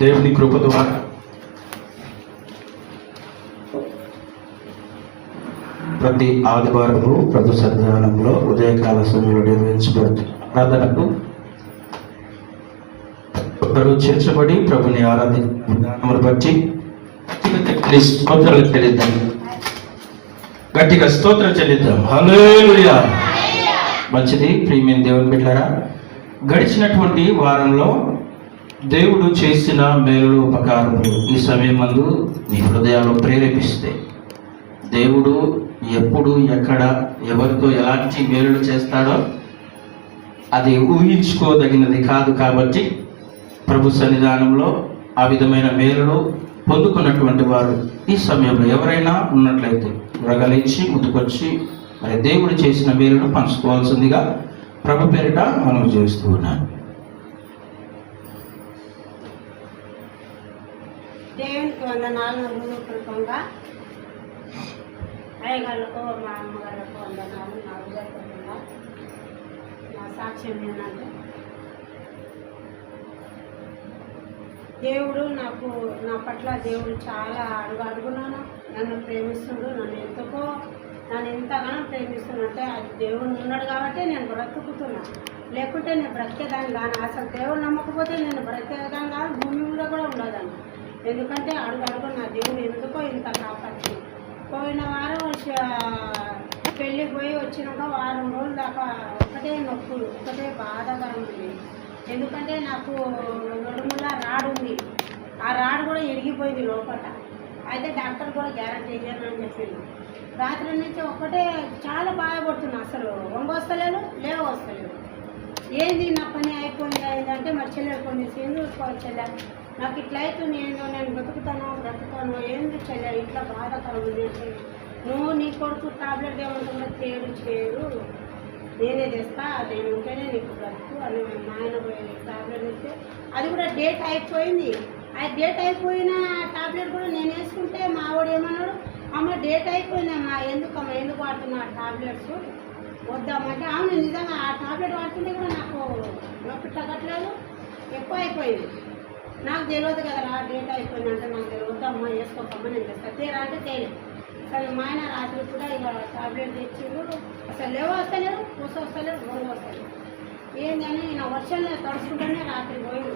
దేవుని కృప ద్వారా ప్రతి ఆదివారము ప్రభు సన్నిధానంలో ఉదయకాల సమయంలో నిర్వహించబడుతుంది ప్రార్థనకు ఒకరు చేర్చబడి ప్రభుని ఆరాధన బట్టి స్తోత్రాలు చెల్లిద్దాం. గట్టిగా స్తోత్రం చెల్లిద్దాం. హల్లెలూయా. మంచిది ప్రియమైన దేవుని బిడ్డలారా, గడిచినటువంటి వారంలో దేవుడు చేసిన మేలు ఉపకారములు ఈ సమయం మందు మీ హృదయాలు ప్రేరేపిస్తే, దేవుడు ఎప్పుడు ఎక్కడ ఎవరితో ఎలాంటి మేలులు చేస్తాడో అది ఊహించుకోదగినది కాదు. కాబట్టి ప్రభు సన్నిధానంలో ఆ విధమైన మేలులు పొందుకున్నటువంటి వారు ఈ సమయంలో ఎవరైనా ఉన్నట్లయితే త్వరగలించి ముందుకొచ్చి మరి దేవుడు చేసిన మేలును పంచుకోవాల్సిందిగా ప్రభు పేరిట మనం చేస్తూ ఉన్నాను. దేవునికి వందనాలు. కృపంగా అయ్యగారులకు మా అమ్మగారులకు వందనాలు. నా హృదయపూర్వకంగా నా సాక్ష్యం ఏంటంటే, దేవుడు నా పట్ల దేవుడు చాలా అడుగున్నాను. నన్ను ప్రేమిస్తుడు. నన్ను ఎంతగానో ప్రేమిస్తున్నాడు. అంటే అది దేవుడు ఉన్నాడు కాబట్టి నేను బ్రతుకుతున్నా. లేకుంటే నేను బ్రతికేదాన్ని కానీ, అసలు దేవుడు నమ్మకపోతే నేను బ్రతికేదాన్ని కాదు, భూమి మీద కూడా ఉండదాన్ని. ఎందుకంటే అడుగు నా దేవుడు ఎందుకో ఇంత కాపాడి. పోయిన వారం పెళ్ళికి పోయి వచ్చినాక వారం రోజుల దాకా ఒకటే నొప్పులు, ఒకటే బాధగా ఉంది. ఎందుకంటే నాకు నడుముల రాడు ఉంది. ఆ రాడు కూడా ఎరిగిపోయింది లోపల. అయితే డాక్టర్ కూడా గ్యారంటీ ఇవ్వను అని చెప్పింది. రాత్రి నుంచి ఒకటే చాలా బాధపడుతున్నా. అసలు వంగొస్తలేదు, వస్తలేదు. ఏంది నా పని అయిపోయింది అయిందంటే మా చెల్లెలు కొన్ని సీన్లు చెల్లె నాకు ఇట్లా అవుతుంది, ఏందో నేను బ్రతుకుతాను ఏంది చెల్లె ఇట్లా బాధకరం ఉంది అంటే, నువ్వు నీ కొడుకు టాబ్లెట్ ఏమంటుందో చేయరు, నేనే తెస్తా, నేను ఉంటేనే నీకు బ్రతుకు అని మా ఆయన టాబ్లెట్ ఇస్తే అది కూడా డేట్ అయిపోయింది. ఆ డేట్ అయిపోయిన టాబ్లెట్ కూడా నేను వేసుకుంటే మా వాడు ఏమన్నాడు, అమ్మ డేట్ అయిపోయిందమ్మా, ఎందుకు వాడుతున్నా ఆ టాబ్లెట్స్ వద్దామంటే, అవును నిజంగా ఆ టాబ్లెట్ వాడుతుంటే కూడా నాకు నొప్పి తగ్గట్లేదు, ఎక్కువ అయిపోయింది. నాకు తెలియదు కదా డేట్ అయిపోయిందంటే, నాకు తెలియదమ్మా వేసుకోకమ్మా నేను తెస్తా, తేరా అంటే తేలేదు. సరే మా ఆయన రాత్రి కూడా ఇక టాబ్లెట్ తెచ్చిండు. అసలు వస్తలేరు, వస్తలేరు, వస్తలేరు. ఏంటని నా వర్షంలో తడుచుకుంటేనే రాత్రి పోయింది.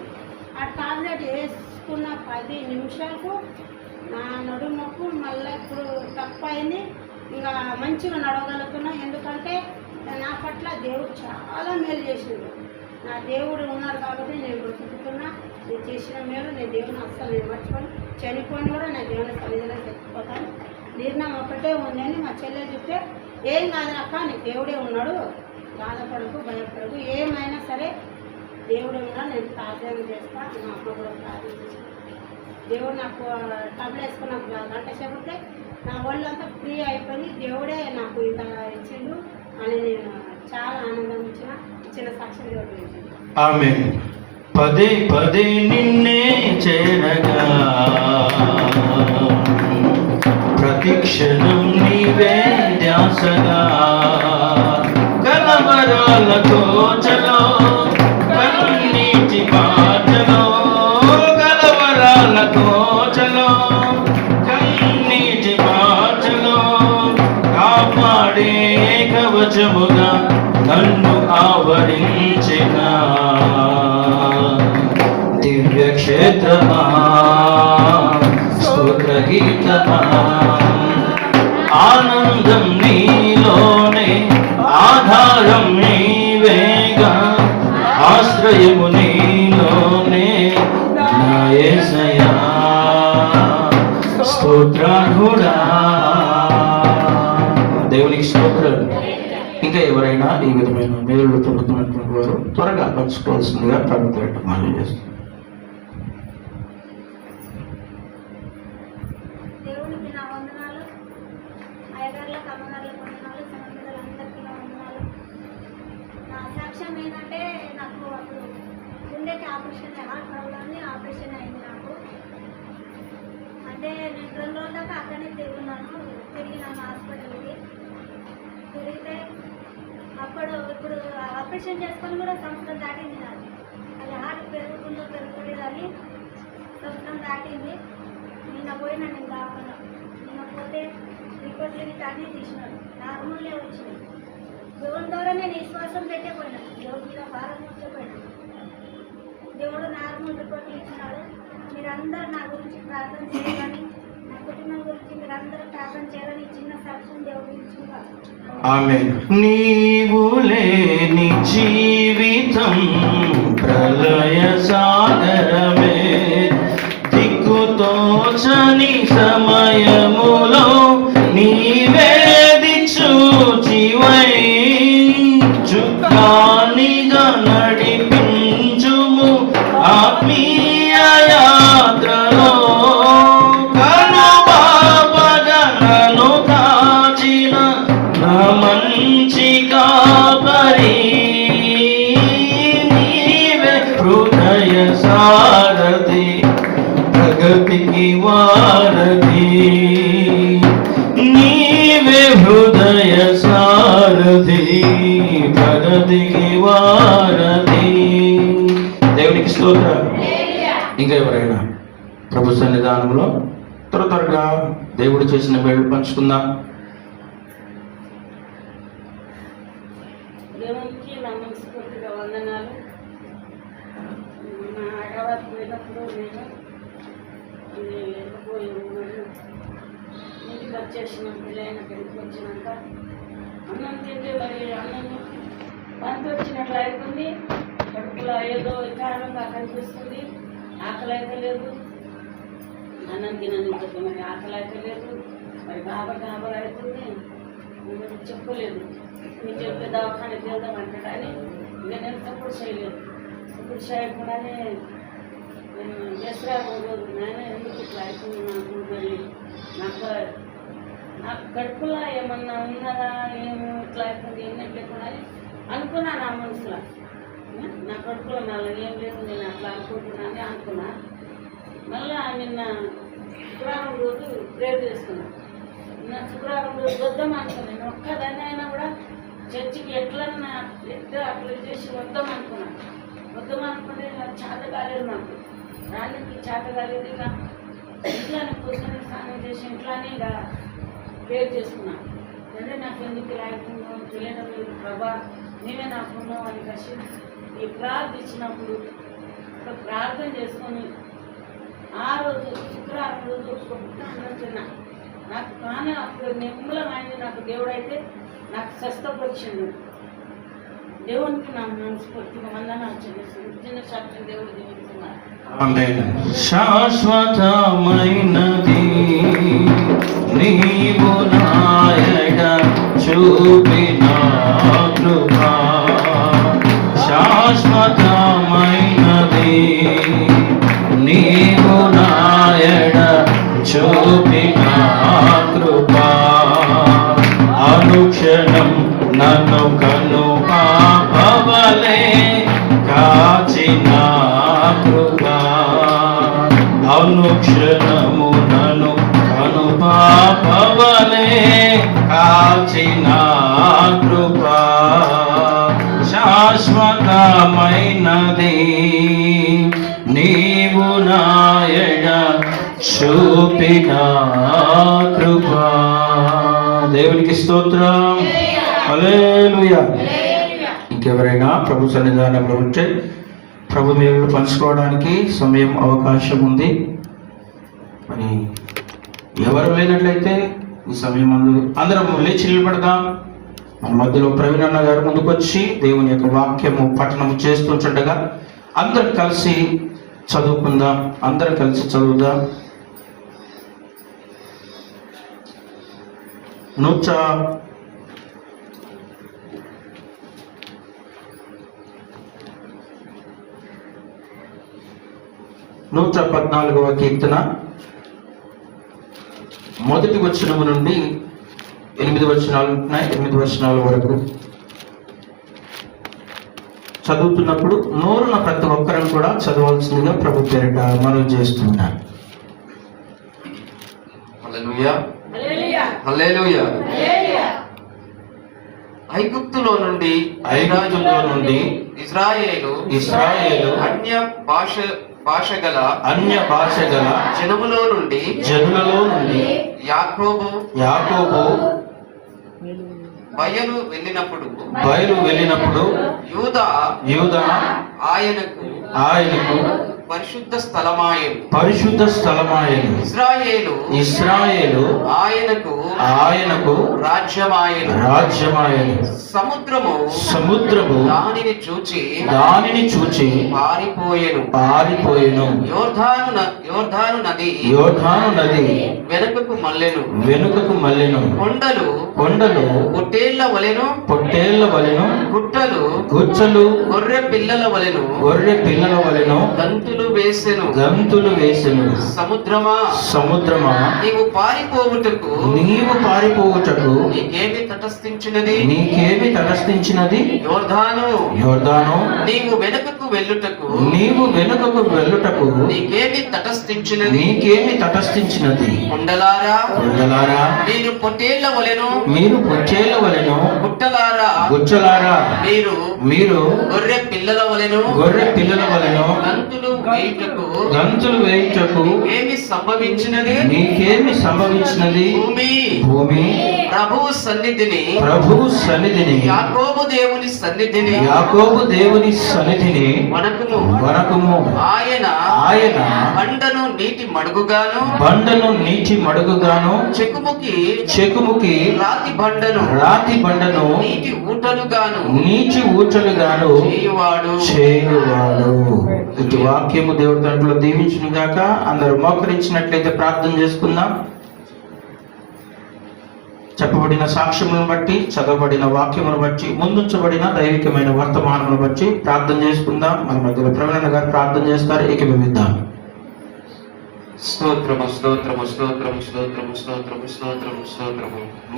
ఆ టాబ్లెట్ వేసుకున్న 10 నిమిషాలకు నా నడుము నొప్పు మళ్ళీ ఇప్పుడు తప్పైంది. ఇంకా మంచిగా నడవగలుగుతున్నా. ఎందుకంటే నా పట్ల దేవుడు చాలా మేలు చేసిండు. నా దేవుడు ఉన్నారు కాబట్టి నేను బ్రతుకుతున్నా. నేను చేసిన మేలు నేను దేవుని అస్సలు నేను మర్చిపోను. చనిపోయిన కూడా నా దేవుని తల్లిదండ్రులు తెచ్చిపోతాను. నిర్ణయం ఒకటే ఉంది అని మా చెల్లెలు చెప్తే, ఏం కాదు అక్క నీకు దేవుడే ఉన్నాడు, బాధపడకు, భయపడకు, ఏమైనా సరే దేవుడు ఉన్నా నేను ప్రార్థన చేస్తా. మా అమ్మ కూడా ప్రార్థన చేస్తాను. దేవుడు నాకు టబ్లు వేసుకున్న గంట సేపటికే నా ఒళ్ళంతా ఫ్రీ అయిపోయి దేవుడే నాకు ఇంత ఇచ్చిండు అని నేను చాలా ఆనందం ఇచ్చిన సాక్ష్యం దేవుడు ఇచ్చిండు. ఆమేన్. పదే పదే నిన్నే చేరగా ప్రతిక్షణం నీవే ధ్యాసగా, కలవరాల కోచలో కన్నీటి బాటలో, కలవరాల కోచలో కన్నీటి బాటలో కాపాడే కవచముగా నన్ను ఆవరించిన దివ్య క్షేత్రమా, స్తోత్రగీతమా, ఆనందం నీలోనే, ఆధారం నీవేగా, ఆశ్రయము నీలోనే నా యేసయ్యా, స్తోత్రార్హుడా. దేవునికి స్తోత్రం. ఇంకా ఎవరైనా ఈ విధమైన మేలు పొందుతున్నటువంటి వారు త్వరగా పంచుకోవాల్సిందిగా ప్రభుత్వం మనం చేస్తుంది. దేవునికి నా వందనాలు. అయ్యగారులకు, అమ్మగారులకు వందనాలు. సంబంధికులందరికీ నా వందనాలు. నా సాక్ష్యం ఏంటంటే, నాకు అప్పుడు గుండెకి ఆపరేషన్, హార్ట్ ప్రాబ్లమ్ని ఆపరేషన్ అయింది నాకు. అంటే నేను 2 రోజుల దాకా అక్కడనే తిరిగినాను హాస్పిటల్కి. తిరిగితే ఇప్పుడు ఆపరేషన్ చేసుకొని కూడా సంవత్సరం దాటింది నాకు. అది హార్ట్ పెరుగుతుందో పెరుగుతలేదు అని సంవత్సరం దాటింది. నిన్న పోయినా నేను దాకుండా నిన్న పోతే రిపోర్ట్లు ఇట్లా అన్నీ తీసినాడు, నార్మల్లే వచ్చినాయి. దేవుని ద్వారా నేను విశ్వాసం పెట్టే పోయినాను, దేవుడి మీద భారం మోసపోయినాను. దేవుడు నార్మల్ రిపోర్ట్లు ఇచ్చినాడు. మీరందరూ నా గురించి ప్రార్థన చేయాలని, నా కుటుంబం గురించి మీరందరూ ప్రార్థన చేయాలని చిన్న సాక్ష్యం దేవుడు ఇచ్చింది. ఆమేన్. నీవు లేని జీవితం ప్రళయ సాగరమే, దిక్కుతోచని సమయములో నీవే దిక్సూచివై చుక్కానిగా నడిపించుము ఆత్మీయ యాత్రలో. కనుబాపగలను కాచిన నా మంచి కాపరి, నీవే హృదయ సారథి ప్రగతికి వారధి, నీవే హృదయ సారథి ప్రగతికి వారధి. దేవునికి స్తోత్రం. ఇంకా ఎవరైనా ప్రభు సన్నిధానంలో త్వరగా దేవుడు చేసిన వేళ్ళు పంచుకుందాం. దేవునికి నా మనస్ఫూర్తిగా వందనాలు. నా హైదరాబాద్ పోయినప్పుడు నేను వెళ్ళిపోయి ఉన్నాను. ఇంటికి వచ్చేసిన పిల్లైన ఇంటికి వచ్చినాక అన్నం తింటే మరి అన్నం పంచి వచ్చినట్లు అవుతుంది. కడుపులో ఏదో కారణంగా కనిపిస్తుంది. ఆకలి అయితే లేదు, అన్నం తినని చెప్పి మరి ఆకలి అయితే లేదు, మరి గాబర్ అవుతుంది. నేను చెప్పలేదు, మీరు చెప్పే దవాఖానకి వెళ్దామంటే కానీ ఇంకా నేను తప్పుడు చేయలేదు. తప్పుడు చేయకుండానే నేను దసరా రోజు నాయన ఎందుకు ఇట్లా అవుతుంది నాకు, మరి నాకు కడుపులో ఏమన్నా ఉన్నదా, ఏమో ఇట్లా అవుతుంది ఏం లేకుండా అనుకున్నాను. నా మనసులో నా కడుపులో మళ్ళీ ఏం లేదు, నేను అట్లా అనుకుంటున్నానే అనుకున్నా. మళ్ళీ నిన్న శుక్రవారం రోజు ప్రేర్ చేసుకున్నాను. నిన్న శుక్రవారం రోజు వద్దాం అనుకున్నాను. ఒక్కదాన్ని అయినా కూడా చర్చికి ఎట్లన్నా అట్లా చేసి వద్దాం అనుకున్నాను. వద్దాం అనుకుంటే నాకు చేత కాలేదు, నాకు రానికి చేత కాలేదు. ఇక ఇంట్లోనే కూర్చొని స్నానం చేసి ఇంట్లోనే ఇక ప్రేర్ చేసుకున్నాను. అంటే నాకు ఎందుకు ఇలా అవుతుందో తెలియడం లేదు ప్రభా, నేనే నాకున్నావు అని కలిసి ఈ ప్రార్థించినప్పుడు ప్రార్థన చేసుకొని ఆ రోజు శుక్రవారం రోజు అన్నం తిన్నా. నాకు కానీ అప్పుడు నిమ్మలమైంది. నాకు దేవుడైతే నాకు స్వస్థపరిచిండు. దేవునికి నా మనస్ఫూర్తిగా వందనాలు చెల్లిస్తుంది. చిన్న సాక్ష్యం దేవుడు జీవిస్తున్నారు. శాశ్వతమైనది నీవు నాయడ చూపిన కృపా, శాశ్వతమైనది నీవు నాయడ చూపిన కృపా, అనుక్షణం నన్ను కను పాపవలే కాచిన కృపా, అనుక్షణము నన్ను కను పాపవలే కాచిన కృపా, శాశ్వతమైనది నీవు నాయడ చూపిన కృపా. దేవునికి స్తోత్రం. హల్లెలూయా. ఇంకెవరైనా ప్రభు సన్నిధానంలో ఉంటే ప్రభు మేలు పంచుకోవడానికి సమయం అవకాశం ఉంది. మరి ఎవరు లేనట్లయితే ఈ సమయం అందరం లేచి నిలబడదాం. మన మధ్యలో ప్రవీణ్ అన్న గారు ముందుకు వచ్చి దేవుని యొక్క వాక్యము పఠనం చేస్తుండగా అందరం కలిసి చదువుకుందాం. అందరం కలిసి చదువుదాం. 114వ కీర్తన మొదటి వచనము నుండి 8 వచనాలు ఉన్నాయి. 8 వచనాల వరకు చదువుతున్నప్పుడు నోరున ప్రతి ఒక్కరం కూడా చదవాల్సిందిగా ప్రభు పేరిట మనవి చేస్తున్నాను. హల్లెలూయా, హల్లెలూయా. ఐగుప్తులో నుండి ఐగుప్తులో నుండి ఇజ్రాయేలు అన్య భాష గల జనములో నుండి యాకోబు బయలు వెళ్ళినప్పుడు యూదా ఆయనకు పరిశుద్ధ స్థలమాయను ఇశ్రాయేలు ఆయనకు రాజ్యమాయను సముద్రము దానిని చూచి పారిపోయెను యోర్దాను నది వెనుకకు మల్లెను కొండలు పొట్టేళ్ల వలెను గుట్టలు గొర్రె పిల్లల వలెను గంతులు వేసెను సముద్రమా నీవు పారిపోవుటకు నీకేమి తటస్థించినది యోర్దాను నీవు వెనుకకు వెళ్ళుటకు నీకేమి తటస్థించినది కొండలారా మీరు పొట్టేళ్ల వలెను గుచ్చలారా మీరు గొర్రె పిల్లల వలెను గంతులు వేయుటకు నీకేమి సంభవించినది భూమి ప్రభువు సన్నిధిని యాకోబు దేవుని సన్నిధిని వణకుము ఆయన బండను నీటి మడుగుగాను చెకుముకి రాతి బండను నీటి ఊటలుగాను చేయువాడు. ఇటు వాక్యము దేవుడి దాంట్లో దీవించును గాక. అందరూ మోకరించినట్లయితే ప్రార్థన చేసుకుందాం. చెప్పబడిన సాక్ష్యములను బట్టి, చదవబడిన వాక్యములను బట్టి, ముందుంచబడిన దైవికమైన వర్తమానములను బట్టి ప్రార్థన చేసుకుందాం. మన మధ్యలో ప్రవీణ గారు ప్రార్థన చేస్తారు. ఏకీభవిద్దాం. స్తోత్రము.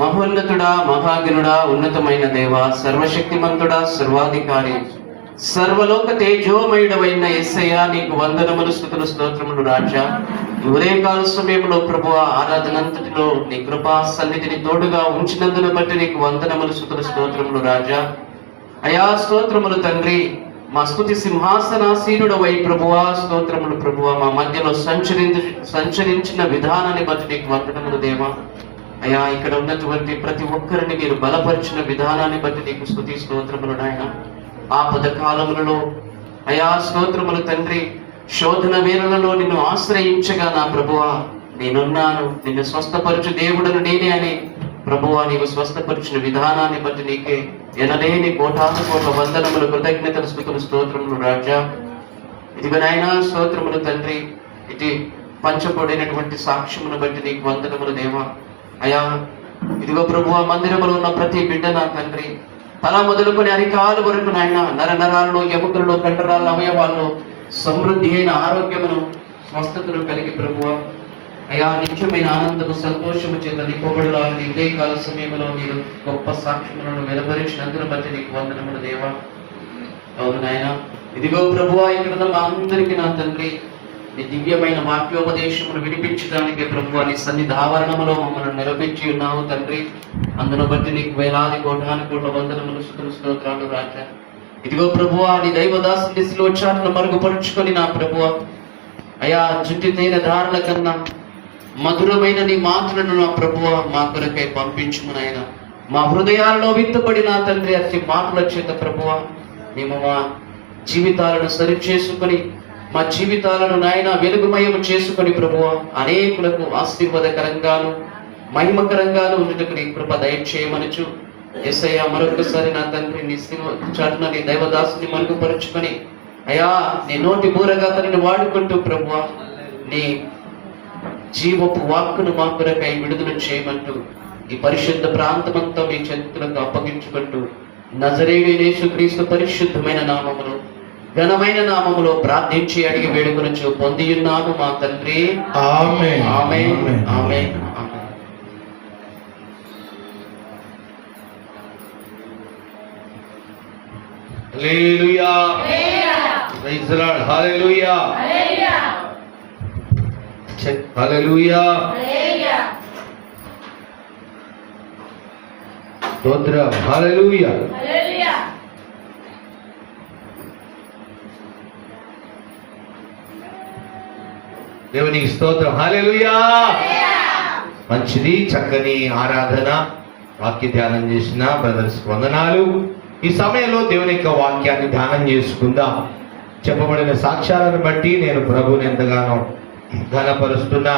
మహోన్నతుడా, మహాగణుడా, ఉన్నతమైన దేవ, సర్వశక్తిమంతుడా, సర్వాధికారి, సర్వలోక తేజోమయుడవైన యేసయ్య, నీకు వందనములు, స్తుతులు, స్తోత్రములు రాజా. ఉదయకాల సమయంలో ప్రభువ ఆరాధనంతటిలో నీ కృపా సన్నిధిని తోడుగా ఉంచినందును బట్టి నీకు వందనములు, స్తుతులు, స్తోత్రములు రాజా. అయా స్తోత్రములు తండ్రి. మా స్తుతి సింహాసనాసీనుడవై ప్రభువా స్తోత్రములు ప్రభువా. మా మధ్యలో సంచరించిన విధానాన్ని బట్టి నీకు వందనములు దేవా. అయా ఇక్కడ ఉన్నటువంటి ప్రతి ఒక్కరిని మీరు బలపరిచిన విధానాన్ని బట్టి నీకు స్తుతి స్తోత్రములు నాయన. ఆపద కాలములలో అయా స్తోత్రములు తండ్రి. శోధన వేళలలో నిన్ను ఆశ్రయించగా నా ప్రభువా నేనున్నాను, నిన్ను స్వస్థపరచు దేవుడను నేనే అని ప్రభువా నీవు స్వస్థపరిచిన విధానాన్ని బట్టి నీకే ఎనలేని కోటాను కోట్ల వందనములు, కృతజ్ఞతలు, స్తుతులు, స్తోత్రములు రాజా. ఇదిగో నాయనా స్తోత్రములు తండ్రి. ఇది పంచబడినటువంటి సాక్ష్యమును బట్టి నీకు వందనములు దేవా. అయా ఇదిగో ప్రభువా మందిరములో ఉన్న ప్రతి బిడ్డ నా తండ్రి, తల మొదలుకొని అరికాలు వరకు నాయన నరాల్లో, ఎముకల్లో, కండరాల్లో, అవయవాల్లో సమృద్ధి అయిన ఆరోగ్యమును, స్వస్థతను కలిగి ప్రభువా అయా నిత్యమైన ఆనందము, సంతోషము చేత నింపబడాలని ఇదే కాల సమయంలో మీరు గొప్ప సాక్ష్యములను వెలువరించినందును బట్టి నీకు వందనములు దేవా. అవును నాయన. ఇదిగో ప్రభువా ఇక్కడ మా అందరికీ నా తండ్రి నీ దివ్యమైన వాక్యోపదేశమును వినిపించడానికి ప్రభువా నీ సన్నిధి ఆవరణములో మమ్మల్ని నిలబెట్టి ఉన్నావు తండ్రి. అందును బట్టి నీకు వేలాది కోటాను కోట్ల వందనములు, స్తుతులు, స్తోత్రాలు రాజా. ఇదిగో ప్రభువా నీ దైవదాసుని శిలోచాటను మరుగుపరుచుకొని నా ప్రభువా అయా జుట్టు తేన ధారల కన్నా మధురమైన నీ మాటలను నా ప్రభువా మా కొరకై పంపించుము నాయన. మా హృదయాల్లో విత్తబడిన తండ్రి అతి మాటల చేత ప్రభువా మేము మా జీవితాలను సరి చేసుకొని, మా జీవితాలను నాయన వెలుగుమయం చేసుకొని ప్రభువా అనేకులకు ఆశీర్వాదకరంగాను మహిమకరంగాను ఉండుటకు నీ కృప దయచేయమనుచు యేసయ్య మరొకసారి నా తండ్రి నీ చాటున నీ దైవదాసుని మరుగుపరుచుకొని అయా నీ నోటి బూరగా తనని వాడుకుంటూ ప్రభువా నీ జీవపు వాక్కును మా కొరకై విడుదల చేయమంటూ ఈ పరిశుద్ధ ప్రాంతమంతా మీ చేతులకు అప్పగించుకుంటూ నజరేయుడైన యేసుక్రీస్తు పరిశుద్ధమైన నామములో, ఘనమైన నామములో ప్రార్థించి అడిగి వేడుకొనుచు పొందియున్నాము మా తండ్రి. ఆమేన్, ఆమేన్, ఆమేన్, ఆమేన్. హల్లెలూయా, ప్రైజ్ ది లార్డ్, హల్లెలూయా, హల్లెలూయా. స్తోత్రం. హల్లెలూయా. దేవునికి స్తోత్రం. హల్లెలూయా. మంచిది, చక్కని ఆరాధన, వాక్య ధ్యానం చేసిన బ్రదర్స్ వందనాలు. ఈ సమయంలో దేవుని యొక్క వాక్యాన్ని ధ్యానం చేసుకుందాం. చెప్పబడిన సాక్ష్యాలను బట్టి నేను ప్రభువుని ఎంతగానో ఘనపరుస్తున్నా.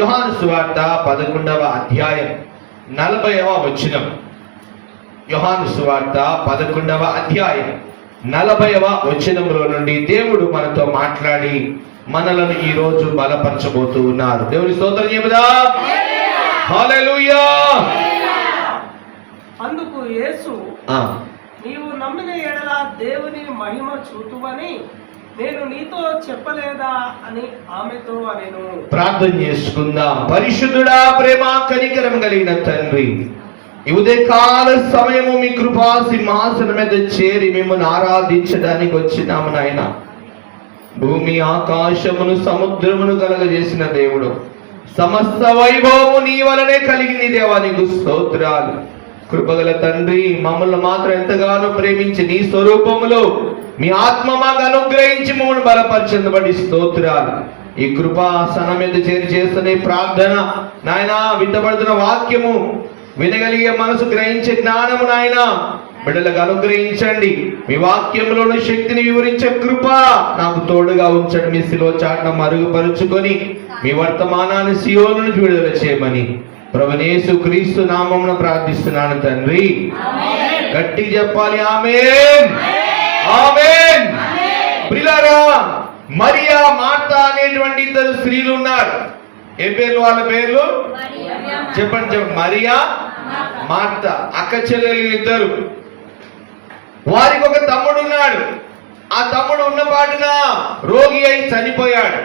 యోహాను సువార్త 11వ అధ్యాయం 40వ వచనం. యోహాను సువార్త 11వ అధ్యాయం 40వ వచనంలో నుండి దేవుడు మనతో మాట్లాడి మనలను ఈ రోజు బలపరచబోతూ ఉన్నారు. దేవుని స్తోత్రం చెబుదాం. హల్లెలూయా. అందుకు యేసు, నీవు నమ్మిన ఎడల దేవుని మహిమ చూతువని నేను నీతో చెప్పలేదా అని ఆమెతో అనెను. ప్రార్థన చేసుకుందాం. పరిశుద్ధుడా, ప్రేమ కనికరం కలిగిన తండ్రి, ఈ ఉదయకాల సమయము మీ కృపా సింహాసనం మీద చేరి మిమ్మల్ని ఆరాధించడానికి వచ్చినాము నాయన. భూమి ఆకాశమును సముద్రమును కలగజేసిన దేవుడు, సమస్త వైభవము నీ వలనే కలిగింది దేవా, నీకు స్తోత్రాలు. కృపగల తండ్రి, మమ్మల్ని మాత్రం ఎంతగానో ప్రేమించి నీ స్వరూపములో మీ ఆత్మ మాకు అనుగ్రహించి మమ్మల్ని బలపరిచినబడి స్తోత్రాలు. ఈ కృపాసనం మీద చేరి చేస్తున్న ఈ ప్రార్థన నాయన, విత్తబడుతున్న వాక్యము వినగలిగే మనసు, గ్రహించే జ్ఞానము నాయన బిడ్డలకు అనుగ్రహించండి. మీ వాక్యంలోని శక్తిని వివరించే కృప నాకు తోడుగా ఉంచండి. మీ శిలువ చాటున మరుగుపరుచుకొని మీ వర్తమానాన్ని సియోను విడుదల చేయమని ప్రభువైన యేసు క్రీస్తు నామమున ప్రార్థిస్తున్నాను తండ్రి. గట్టి చెప్పాలి ఆమేన్, ఆమేన్. ప్రియులారా, మరియా, మార్తా అనేటువంటి ఇద్దరు స్త్రీలు ఉన్నారు. ఏ పేర్లు వాళ్ళ పేర్లు? చెప్పండి. మరియా, మార్తా, అక్క చెల్లెలు ఇద్దరు. వారికి ఒక తమ్ముడు ఉన్నాడు. ఆ తమ్ముడు ఉన్న పాటున రోగి అయి చనిపోయాడు.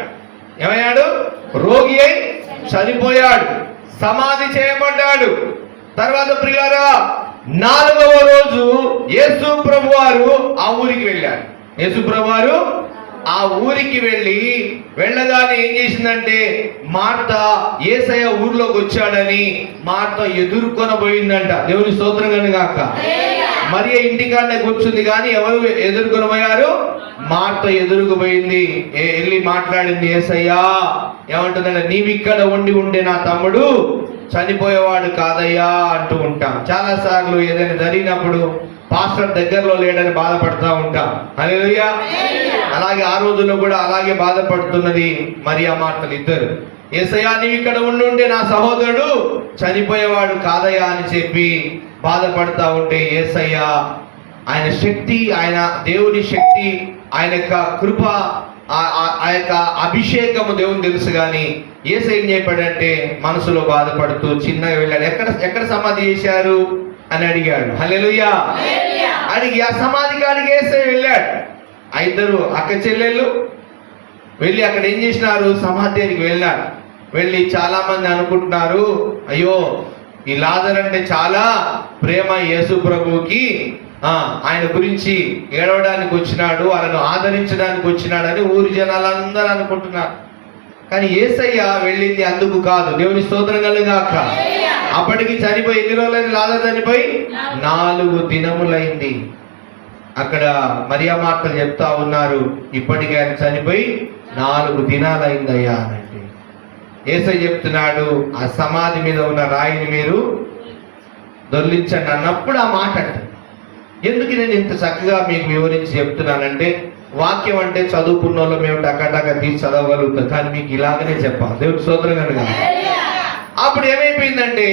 ఏమయ్యాడు? రోగి అయి చనిపోయాడు, సమాధి చేయబడ్డాడు. తర్వాత ప్రియులారా, 4వ రోజు యేసు ప్రభువారు ఆ ఊరికి వెళ్ళాడు. యేసు ప్రభువారు ఆ ఊరికి వెళ్ళగానే ఏం చేసిందంటే, మార్తా యేసయ్య ఊర్లోకి వచ్చాడని మార్తా ఎదుర్కొనబోయిందంట. దేవుని స్తోత్రం కనుగాక. మరియ ఇంటికాడనే కూర్చుంది, కానీ ఎవరు ఎదుర్కొనబోయారు? మార్తా ఎదురుకుపోయింది. వెళ్ళి మాట్లాడింది. యేసయ్యా ఏమంటుందంటే, నీవిక్కడ ఉండే నా తమ్ముడు చనిపోయేవాడు కాదయ్యా అంటూ ఉంటాం. చాలా సార్లు ఏదైనా జరిగినప్పుడు పాస్టర్ దగ్గరలో లేడని బాధపడతా ఉంటాం. హల్లెలూయా. అలాగే ఆ రోజుల్లో కూడా అలాగే బాధపడుతున్నది మరియా, మార్తలు ఇద్దరు. యేసయ్యా నీవు ఇక్కడ ఉండే నా సహోదరుడు చనిపోయేవాడు కాదయ్యా అని చెప్పి బాధపడతా ఉంటే, యేసయ్యా ఆయన శక్తి, ఆయన దేవుని శక్తి, ఆయన యొక్క కృప, ఆ యొక్క అభిషేకము దేవుని తెలుసు. కానీ యేసయ్య ఏం చెప్పాడంటే, మనసులో బాధపడుతూ చిన్నగా వెళ్ళాడు. ఎక్కడ సమాధి చేశారు అని అడిగాడు. హల్లెలూయా. అడిగి ఆ సమాధి కాడికి యేసయ్య వెళ్ళాడు. ఆ ఇద్దరు అక్క చెల్లెళ్ళు వెళ్ళి అక్కడ ఏం చేసినారు? సమాధికి వెళ్ళారు. వెళ్ళి చాలా మంది అనుకుంటున్నారు, అయ్యో ఈ లాజరు అంటే చాలా ప్రేమ యేసు ప్రభువుకి, ఆయన గురించి ఏడవడానికి వచ్చినాడు, వాళ్ళను ఆదరించడానికి వచ్చినాడని ఊరి జనాలందరూ అనుకుంటున్నారు. కానీ యేసయ్య వెళ్ళింది అందుకు కాదు. దేవుని స్తోత్రం కలుగాక. అప్పటికి చనిపోయి ఎన్ని రోజులైంది? లాజరు చనిపోయి 4 దినములైంది. అక్కడ మరియా మార్తలు చెప్తా ఉన్నారు, ఇప్పటికే ఆయన చనిపోయి 4 దినాలైందయ్యా అనంటే. యేసయ్య చెప్తున్నాడు, ఆ సమాధి మీద ఉన్న రాయిని మీరు దొర్లించండి అన్నప్పుడు ఆ మాట అంటే. ఎందుకు నేను ఇంత చక్కగా మీకు వివరించి చెప్తున్నానంటే, వాక్యం అంటే చదువుకున్న వాళ్ళు మేము టకాటక తీసి చదవగలుగుతాం, కానీ మీకు ఇలాగనే చెప్పాలి. దేవుడి స్తోత్రం కనుక. అప్పుడు ఏమైపోయిందంటే,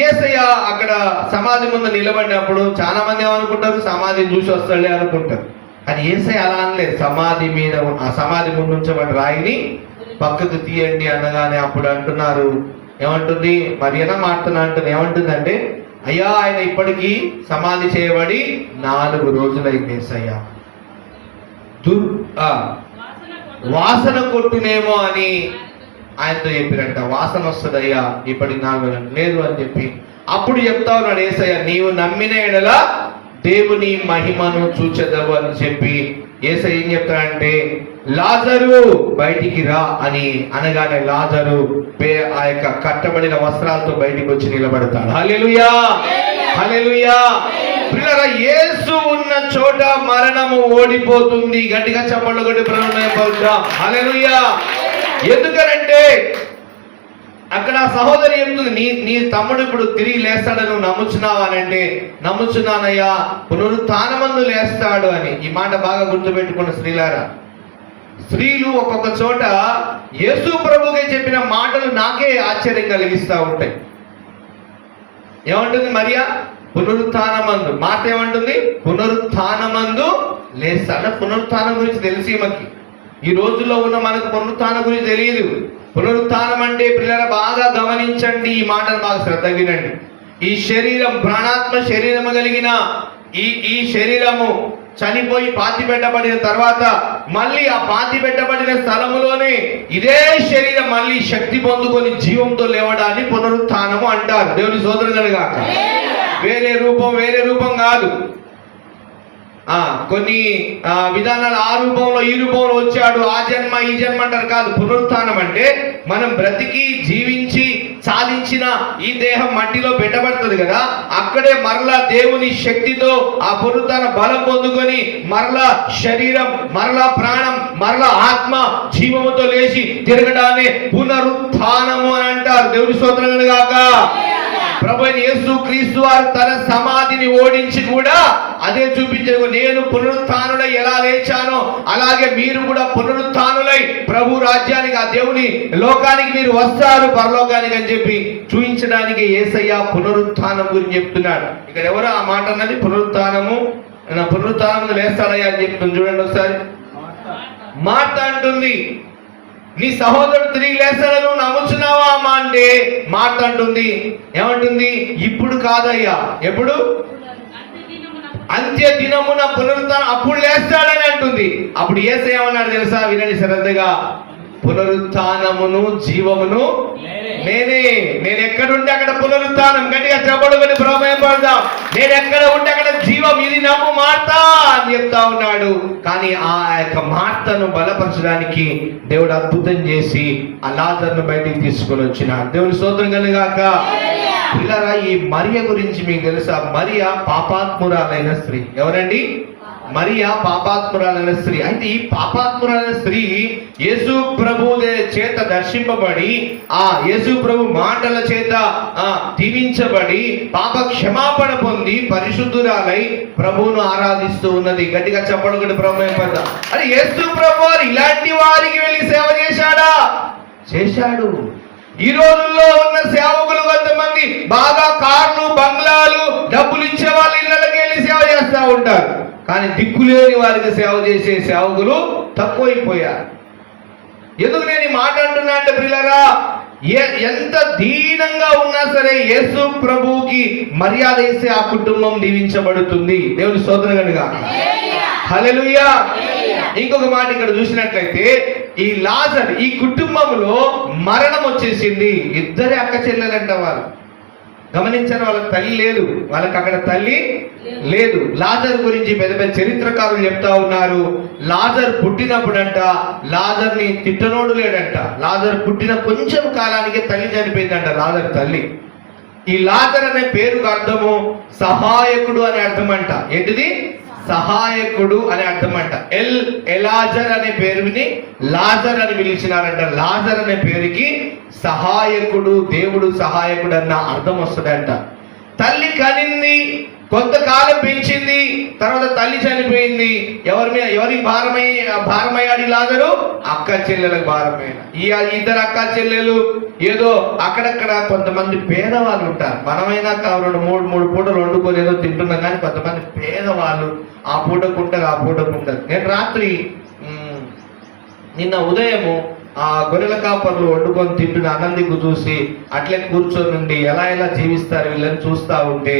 యేసయ్య అక్కడ సమాధి ముందు నిలబడినప్పుడు చాలా మంది ఏమనుకుంటారు, సమాధిని చూసి వస్తాడే అనుకుంటారు. కానీ యేసయ్య అలా అనలేదు. ఆ సమాధి ముందు ఉంచబడిన రాయిని పక్కకు తీయండి అనగానే అప్పుడు అంటున్నారు, ఏమంటుంది? మరియా మార్తను అంటుంది, ఏమంటుందంటే, అయ్యా ఆయన ఇప్పటికీ సమాధి చేయబడి 4 రోజులైంది. యేసయ్య వాసన కొట్టునేమో అని ఆయనతో చెప్పిరంట. వాసన వస్తుందయ్యా ఇప్పటికి 4 రోజులు లేదు అని చెప్పి అప్పుడు చెప్తా ఉన్నాడు యేసయ్య, నీవు నమ్మిన ఎడల దేవుని మహిమను చూచెదవు అని చెప్పి యేసయ్య ఏం చెప్తాడంటే, లాజరు బయటికి రా అని అనగానే లాజరు ఆ యొక్క కట్టబడిన వస్త్రాలతో బయటికి వచ్చి నిలబడతాడు. హల్లెలూయా. హల్లెలూయా. ప్రియులారా, యేసు ఉన్న చోట మరణము ఓడిపోతుంది. గట్టిగా చప్పట్లు కొట్టి ప్రభువుని పొందుదాం. హల్లెలూయా. ఎందుకనంటే అక్కడ సహోదరి చెప్తుంది, నీ తమ్ముడు ఇప్పుడు తిరిగి లేస్తాడని నువ్వు నమ్ముచున్నావా అని అంటే, నమ్ముచున్నానయ్యా, పునరుత్థానమందు లేస్తాడు అని. ఈ మాట బాగా గుర్తుపెట్టుకున్న స్త్రీలారా, స్త్రీలు ఒక్కొక్క చోట యేసు ప్రభువుకి చెప్పిన మాటలు నాకే ఆశ్చర్యం కలిగిస్తూ ఉంటాయి. ఏమంటుంది మరియా? పునరుత్థానమందు. మాట ఏమంటుంది? పునరుత్థానమందు లేస్తాడు. పునరుత్థానం గురించి తెలిసి మనకి ఈ రోజుల్లో ఉన్న మనకు పునరుత్థానం గురించి తెలియదు. పునరుత్థానం అంటే పిల్లల బాగా గమనించండి, ఈ మాటను బాగా శ్రద్ధ వినండి. ఈ శరీరం, ప్రాణాత్మ శరీరము కలిగిన ఈ శరీరము చనిపోయి పాతి పెట్టబడిన తర్వాత మళ్ళీ ఆ పాతి పెట్టబడిన స్థలములోనే ఇదే శరీరం మళ్ళీ శక్తి పొందుకొని జీవంతో లేవడాన్ని పునరుత్థానము అంటారు. దేవుని స్తోత్రం గాక. వేరే రూపం కాదు. కొన్ని విధానాలు ఆ రూపంలో ఈ రూపంలో వచ్చాడు, ఆ జన్మ ఈ జన్మ అంటారు. కాదు, పునరుత్థానం అంటే మనం బ్రతికి జీవించి చాలించిన ఈ దేహం మట్టిలో పెట్టబడుతుంది కదా, అక్కడే మరలా దేవుని శక్తితో ఆ పునరుత్థాన బలం పొందుకొని మరలా శరీరం, మరలా ప్రాణం, మరలా ఆత్మ జీవముతో లేచి తిరగడాన్ని పునరుత్థానము అని అంటారు. దేవుని స్తోత్రం గాక. ప్రభు యేసు క్రీస్తు వారు తన సమాధిని ఓడించి కూడా అదే చూపించారు. నేను పునరుత్థానుడై ఎలా లేచానో అలాగే మీరు కూడా పునరుత్థానులై ప్రభు రాజ్యానికి, ఆ దేవుని లోకానికి మీరు వస్తారు, పరలోకానికి అని చెప్పి చూపించడానికి యేసయ్య పునరుత్థానం గురించి చెప్తున్నాడు. ఇక్కడ ఎవరు ఆ మాట అన్నది? పునరుత్థానము, పునరుత్థానం లేస్తాడయ్యా అని చెప్తుంది. చూడండి ఒకసారి. మాట అంటుంది, నీ సహోదరుడు తిరిగి లేస్తాడని నువ్వు నమ్ముచున్నావా అమ్మా అంటే, మాట అంటుంది, ఏమంటుంది? ఇప్పుడు కాదయ్యా. ఎప్పుడు? అంత్య దినమున పునరుత్థానం, అప్పుడు లేస్తాడని అంటుంది. అప్పుడు యేసయ్య ఏమన్నాడు తెలుసా? వినండి శ్రద్ధగా. పునరుత్థానమును జీవమును నేనే. నేను ఎక్కడుంటే అక్కడ పునరుత్థానం. గట్టిగా చెప్పడుకొని ప్రమేయపడదాం. నేను ఎక్కడ ఉంటే అక్కడ జీవం. ఇది నమ్ము మార్తా అని చెప్తా ఉన్నాడు. కానీ ఆ యొక్క మార్తను బలపరచడానికి దేవుడు అద్భుతం చేసి ఆ లాజరును బయటికి తీసుకొని వచ్చినాడు. దేవుని స్తోత్రం కలుగాక. పిల్లరా, ఈ మరియ గురించి మీకు తెలుసా? మరియ పాపాత్మురాలైన స్త్రీ. ఎవరండి? మరియ పాపాత్మురాలైన స్త్రీ. అయితే ఈ పాపాత్మురాలైన స్త్రీ యేసు ప్రభు చేత దర్శింపబడి, ఆ యేసు ప్రభు మాటల చేత దీవించబడి పాప క్షమాపణ పొంది పరిశుద్ధురాలై ప్రభువును ఆరాధిస్తూ ఉన్నది. గట్టిగా చెప్పడం ప్రభు పద. అది యేసు ప్రభు వారు ఇలాంటి వారికి వెళ్ళి సేవ చేశాడా? చేశాడు. ఈ రోజుల్లో ఉన్న సేవకులు కొంతమంది బాగా కార్లు, బంగ్లాలు, డబ్బులు ఇచ్చే వాళ్ళ ఇళ్ళకి వెళ్ళి సేవ చేస్తూ ఉంటారు. కానీ దిక్కులేని వారికి సేవ చేసే సేవకులు తక్కువైపోయారు. ఎందుకు నేను ఈ మాట అంటున్నా అంటే ప్రియులారా, ఎంత దీనంగా ఉన్నా సరే యేసు ప్రభువుకి మర్యాద ఇస్తే ఆ కుటుంబం దీవించబడుతుంది. దేవుని స్తోత్రం కనుక. హల్లెలూయా. ఇంకొక మాట ఇక్కడ చూసినట్లయితే, ఈ లాజర్, ఈ కుటుంబంలో మరణం వచ్చేసింది. ఇద్దరే అక్క చెల్లెలంట వాళ్ళు. గమనించారు? వాళ్ళకి తల్లి లేదు, వాళ్ళకి అక్కడ తల్లి లేదు. లాజర్ గురించి పెద్ద పెద్ద చరిత్రకారులు చెప్తా ఉన్నారు. లాజర్ పుట్టినప్పుడంట లాజర్ని తిట్టనోడు లేడంట. లాజర్ పుట్టిన కొంచెం కాలానికి తల్లి చనిపోయిందంట, లాజర్ తల్లి. ఈ లాజర్ అనే పేరుకు అర్థము సహాయకుడు అనే అర్థం అంట. ఏంటిది? సహాయకుడు అనే అర్థం అంట. ఎలాజర్ అనే పేరుని లాజర్ అని పిలిచినారంట. లాజర్ అనే పేరుకి సహాయకుడు, దేవుడు సహాయకుడు అన్న అర్థం వస్తుందంట. తల్లి కనింది, కొంతకాలం పెంచింది, తర్వాత తల్లి చనిపోయింది. ఎవరికి భారమయ్యాడు లాజరు? అక్క చెల్లెలకు భారమైన. ఈ ఇద్దరు అక్క చెల్లెలు ఏదో అక్కడక్కడ కొంతమంది పేదవాళ్ళు ఉంటారు. మనమైనా మూడు పూటలు వండుకొని ఏదో తింటున్నాం, కానీ కొంతమంది పేదవాళ్ళు ఆ పూటకుంటారు, ఆ పూటకుంటారు. నేను రాత్రి నిన్న ఉదయము ఆ గొర్రెల కాపర్లు వండుకొని తింటున్న అన్నం దిక్కు చూసి అట్లే కూర్చొని ఎలా జీవిస్తారు వీళ్ళని చూస్తా ఉంటే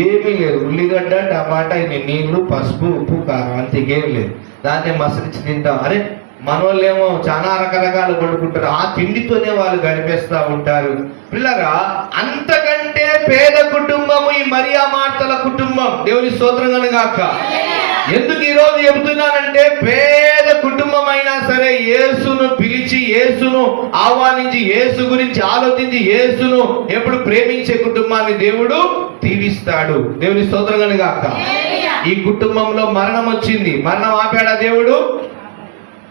ఏమీ లేదు. ఉల్లిగడ్డ, టమాటా, నీళ్లు, పసుపు, ఉప్పు, కారం, అంతేకేం లేదు. దాన్ని మసలించి తింటాం. అరే మనోళ్ళేమో చాలా రకరకాలు వండుకుంటారు. ఆ తిండితోనే వాళ్ళు గడిపేస్తా ఉంటారు. పిల్లరా, అంతకంటే పేద కుటుంబము ఈ మరియా మార్తల కుటుంబం. దేవుని స్తోత్రం కనుగాక. ఎందుకు ఈరోజు చెబుతున్నానంటే, పేద కుటుంబం అయినా సరే యేసును పిలిచి యేసును ఆహ్వానించి యేసు గురించి ఆలోచించి యేసును ఎప్పుడు ప్రేమించే కుటుంబాన్ని దేవుడు దీవిస్తాడు. దేవుని స్తోత్రం కలుగాక. ఈ కుటుంబంలో మరణం వచ్చింది. మరణం ఆపాడా దేవుడు?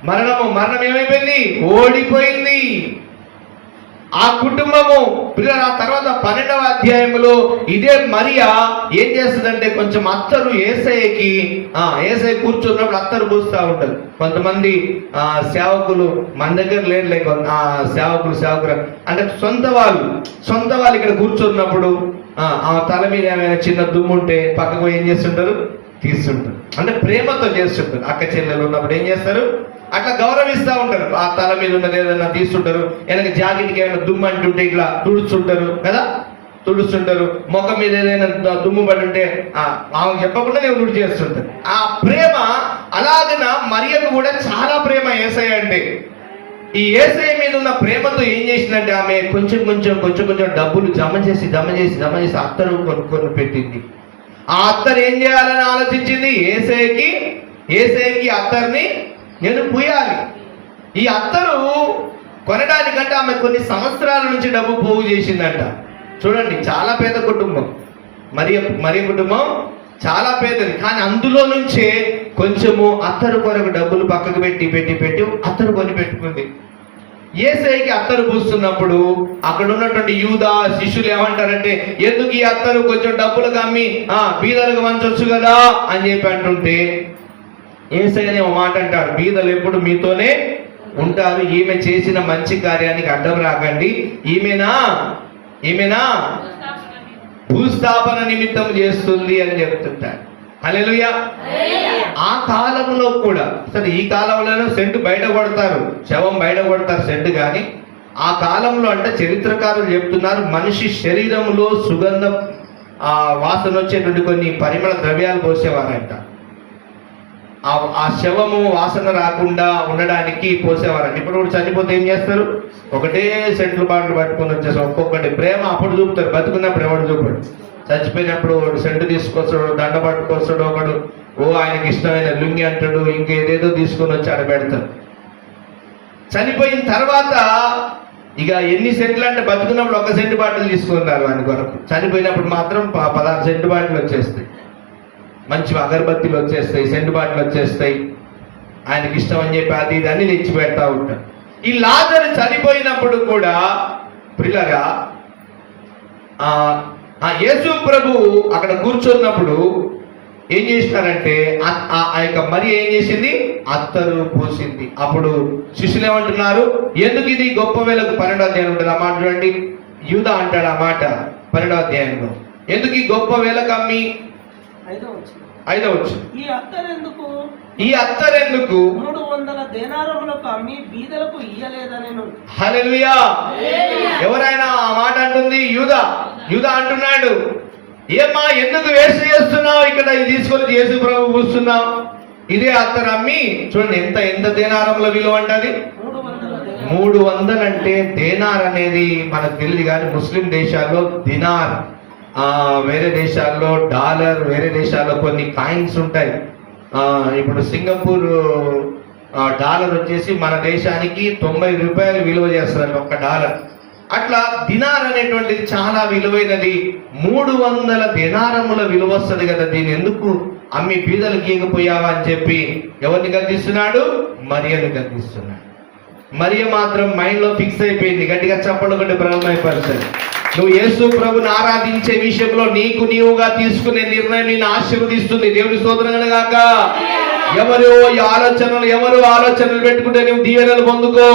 మరణం ఏమైపోయింది? ఓడిపోయింది. ఆ కుటుంబము ఆ తర్వాత 12వ అధ్యాయంలో ఇదే మరియా ఏం చేస్తుందంటే కొంచెం అత్తరు యేసయ్యకి యేసయ్య కూర్చున్నప్పుడు అత్తరు పూస్తూ ఉంటారు. కొంతమంది సేవకులు మన దగ్గర లేక సేవకులు అంటే సొంత వాళ్ళు ఇక్కడ కూర్చున్నప్పుడు ఆ తల మీద ఏమైనా చిన్న దుమ్ము ఉంటే పక్కకు ఏం చేస్తుంటారు? తీస్తుంటారు. అంటే ప్రేమతో చేస్తుంటారు. అక్క చెల్లెలు ఉన్నప్పుడు ఏం చేస్తారు? అట్లా గౌరవిస్తూ ఉంటారు. ఆ తల మీద ఉన్నది ఏదైనా తీస్తుంటారు. వెనక జాకెట్కి ఏమైనా దుమ్ము అంటుంటే ఇట్లా తుడుస్తుంటారు కదా, తుడుస్తుంటారు. ముఖం మీద ఏదైనా దుమ్ము పడి ఉంటే ఆమె చెప్పకుండా నేను తుడి చేస్తుంటారు. ఆ ప్రేమ అలాగన మరియకు కూడా చాలా ప్రేమ యేసయ్య అంటే. ఈ యేసయ్య మీద ఉన్న ప్రేమతో ఏం చేసిందంటే ఆమె కొంచెం డబ్బులు జమ చేసి అత్తరు కొనుక్కొని పెట్టింది. ఆ అత్తరు ఏం చేయాలని ఆలోచించింది? యేసయ్యకి అత్తర్ని నేను పూయాలి. ఈ అత్తరు కొనడానికంటే ఆమె కొన్ని సంవత్సరాల నుంచి డబ్బు పోగు చేసిందంట. చూడండి, చాలా పేద కుటుంబం. మరి కుటుంబం చాలా పేదది. కానీ అందులో నుంచే కొంచెము అత్తరు కొరకు డబ్బులు పక్కకు పెట్టి అత్తరు కొని పెట్టుకుంది. యేసయ్యకి అత్తరు పూస్తున్నప్పుడు అక్కడ ఉన్నటువంటి యూదా శిష్యులు ఏమంటారంటే, ఎందుకు ఈ అత్తరు కొంచెం డబ్బులు కమ్మి బీదలకు వంచొచ్చు కదా అని చెప్పి అంటుంటే యేసయ్యనే ఒక మాట అంటాడు, బీదలు ఎప్పుడు మీతోనే ఉంటారు. ఈమె చేసిన మంచి కార్యానికి అడ్డం రాకండి. ఈమెనా భూస్థాపన నిమిత్తం చేస్తుంది అని చెప్తుంటాడు. హల్లెలూయా. ఆ కాలంలో కూడా సరే, ఈ కాలంలోనే సెంటు బయట కొడతారు, శవం బయట కొడతారు సెంటు. కానీ ఆ కాలంలో అంటే చరిత్రకారులు చెప్తున్నారు, మనిషి శరీరంలో సుగంధ వాసన వచ్చేటువంటి కొన్ని పరిమళ ద్రవ్యాలు పోసేవారంట. ఆ శవము వాసన రాకుండా ఉండడానికి పోసేవారంట. ఇప్పుడు చనిపోతే ఏం చేస్తారు? ఒకటే సెంట్లు బాటలు పట్టుకుని వచ్చేసాం. ఒక్కొక్కటి ప్రేమ అప్పుడు చూపుతారు, బతుకున్నప్పుడు ఎవడు చూపాడు. చచ్చిపోయినప్పుడు సెంటు తీసుకొస్తాడు, దండ పట్టుకొస్తాడు, ఒకడు ఆయనకి ఇష్టమైన లుంగి అంటాడు, ఇంకేదేదో తీసుకొని వచ్చి ఆడ పెడతాడు. చనిపోయిన తర్వాత ఇక ఎన్ని సెంట్లు అంటే బతుకున్నప్పుడు 1 సెంటు బాటలు తీసుకున్నారు ఆయన కొరకు. చనిపోయినప్పుడు మాత్రం 16 సెంటు బాటలు వచ్చేస్తాయి. మంచి అగరబత్తీలు వచ్చేస్తాయి, సెంటు బాటలు వచ్చేస్తాయి. ఆయనకి ఇష్టం అని చెప్పి అది ఇది అన్ని తెచ్చి పెడతా ఉంటారు. ఈ లాజరు చనిపోయినప్పుడు కూడా ప్రియులారా యేసు ప్రభు అక్కడ కూర్చున్నప్పుడు ఏం చేసినారంటే ఆ యొక్క మరి ఏం చేసింది? అత్తరు పూసింది. అప్పుడు శిష్యులు ఏమంటున్నారు? ఎందుకు ఇది గొప్ప వేలకు 12వ అధ్యాయం ఉంటుంది. ఆ మాట చూడండి, యూదా అంటాడు ఆ మాట 12వ అధ్యాయంలో. ఎందుకు ఈ గొప్ప వేలకు అమ్మి? 5వ వచనం. ఈ అత్తరెందుకు 300 దేనారములకు అమ్మి బీదలకు ఇయ్యలేదనెను. హల్లెలూయా. ఎవరైనా ఆ మాట అంటుంది? యూదా అంటున్నాడు, ఏమ్మా ఎందుకు వేస్ట్ చేస్తున్నావు? ఇక్కడ తీసుకొని యేసు ప్రభు పూస్తున్నావు. ఇదే అత్తరు అమ్మి చూడండి ఎంత దేనారంలో విలువ అంటది. 300 అంటే దేనార్ అనేది మనకు తెలియదు. కానీ ముస్లిం దేశాల్లో దినార్, వేరే దేశాల్లో డాలర్, వేరే దేశాల్లో కొన్ని కాయిన్స్ ఉంటాయి. ఇప్పుడు సింగపూర్ డాలర్ వచ్చేసి మన దేశానికి 90 రూపాయలు విలువ చేస్తారు $1. అట్లా దినార్ అనేటువంటిది చాలా విలువైనది. 300 దినారముల విలువ వస్తుంది కదా, దీన్ని ఎందుకు అమ్మి బీదలు గీయకపోయావా అని చెప్పి ఎవరిని గద్దిస్తున్నాడు? మరియను గద్దిస్తున్నాడు. మరియ మాత్రం మైండ్ లో ఫిక్స్ అయిపోయింది. గట్టిగా చప్పట్లు కొట్టి ప్రారంభమైపోతుంది. నువ్వు యేసు ప్రభుని ఆరాధించే విషయంలో నీవుగా తీసుకునే నిర్ణయం నిన్ను ఆశీర్వదిస్తుంది. దేవుని స్తోత్రం కలుగాక. ఎవరు ఆలోచనలు పెట్టుకుంటే నువ్వు దీవెనలు పొందుకో.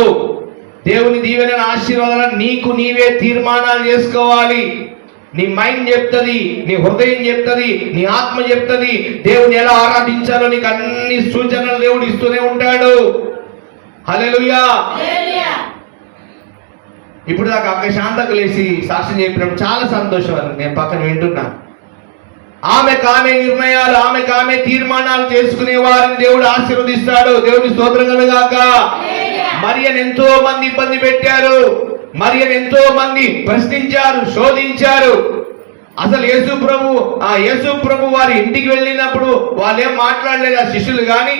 దేవుని దీవెన ఆశీర్వాదాలను నీవే తీర్మానాలు చేసుకోవాలి. నీ మైండ్ చెప్తుంది, నీ హృదయం చెప్తుంది, నీ ఆత్మ చెప్తుంది. దేవుని ఎలా ఆరాధించాలో నీకు అన్ని సూచనలు దేవుడు ఇస్తూనే ఉంటాడు. హల్లెలూయా. ఇప్పుడు దాకా అక్క శాంతకు లేచి సాక్ష్యం చెప్పినప్పుడు చాలా సంతోషం అని నేను పక్కన వింటున్నా. ఆమె నిర్ణయాలు, ఆమె తీర్మానాలు చేసుకునే వారిని దేవుడు ఆశీర్వదిస్తాడు. దేవుని స్తోత్రం కలుగాక. మరియను ఎంతో మంది ఇబ్బంది పెట్టారు, మరియను ఎంతో మంది ప్రశ్నించారు, శోధించారు. అసలు యేసు ప్రభు వారి ఇంటికి వెళ్ళినప్పుడు వాళ్ళేం మాట్లాడలేదు ఆ శిష్యులు. కానీ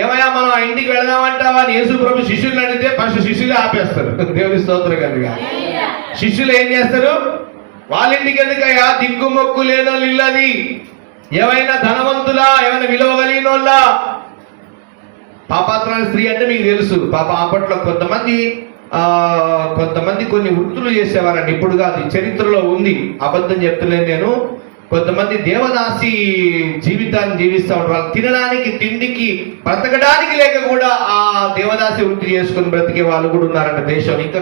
ఏమయ్యా మనం ఆ ఇంటికి వెళదామంటావా అని యేసు ప్రభు శిష్యులు అడిగితే ఫస్ట్ శిష్యులే ఆపేస్తారు. దేవుని స్తోత్రం కనుక శిష్యులు ఏం చేస్తారు? వాళ్ళ ఇంటికి ఎందుకయ్యా, దిక్కుమొక్కు లేనో ఇల్లది, ఏమైనా ధనవంతులా, ఏమైనా విలువ కలిగినోళ్ళ? పాపాత్రాల స్త్రీ అంటే మీకు తెలుసు. పాప అప్పట్లో కొంతమంది కొన్ని వృత్తులు చేసేవారండి. ఇప్పుడు కాదు, చరిత్రలో ఉంది, అబద్ధం చెప్తలేను నేను. కొంతమంది దేవదాసి జీవితాన్ని జీవిస్తూ ఉంటారు. వాళ్ళు తినడానికి, తిండికి, బ్రతకడానికి లేక కూడా ఆ దేవదాసి వృత్తి చేసుకుని బ్రతికే వాళ్ళు కూడా ఉన్నారంట దేశం. ఇంకా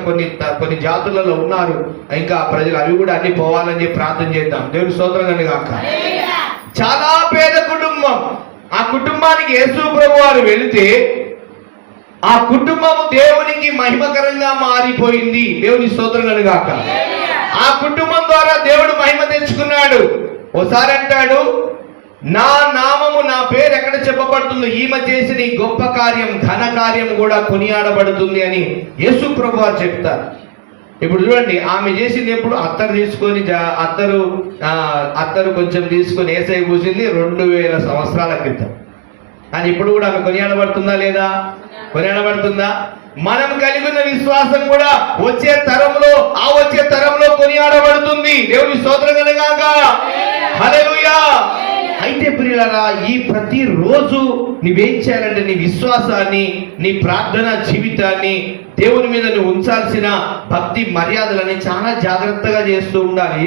కొన్ని జాతులలో ఉన్నారు ఇంకా ప్రజలు. అవి కూడా అన్ని పోవాలని చెప్పి ప్రార్థన చేద్దాం. దేవుని స్తోత్రం కాక. చాలా పేద కుటుంబం. ఆ కుటుంబానికి యేసు ప్రభు వారు వెళితే ఆ కుటుంబము దేవునికి మహిమకరంగా మారిపోయింది. దేవుని స్తోత్రం గాక. ఆ కుటుంబం ద్వారా దేవుడు మహిమ తెచ్చుకున్నాడు. ఓసారి అంటాడు, నా నామము, నా పేరు ఎక్కడ చెప్పబడుతుందో ఈమె చేసిన ఈ గొప్ప కార్యం, ఘన కార్యం కూడా కొనియాడబడుతుంది అని యేసు ప్రభు వారు చెప్తారు. ఇప్పుడు చూడండి, ఆమె చేసింది ఎప్పుడు? అత్తరు తీసుకొని అత్తరు కొంచెం తీసుకొని ఏసై పూసింది 2000 సంవత్సరాల క్రితం. కానీ ఇప్పుడు కూడా ఆమె కొనియాడబడుతుందా లేదా? కొనియాడబడుతుందా? మనం కలిగి ఉన్న విశ్వాసం కూడా వచ్చే తరంలో కొనియాడబడుతుంది. దేవుని స్తోత్రం కలుగాక. హల్లెలూయా. అయితే ప్రియులారా, ఈ ప్రతిరోజు నువ్వేం చేయాలంటే నీ విశ్వాసాన్ని, నీ ప్రార్థన జీవితాన్ని, దేవుని మీద నువ్వు ఉంచాల్సిన భక్తి మర్యాదలని చాలా జాగ్రత్తగా చేస్తూ ఉండాలి.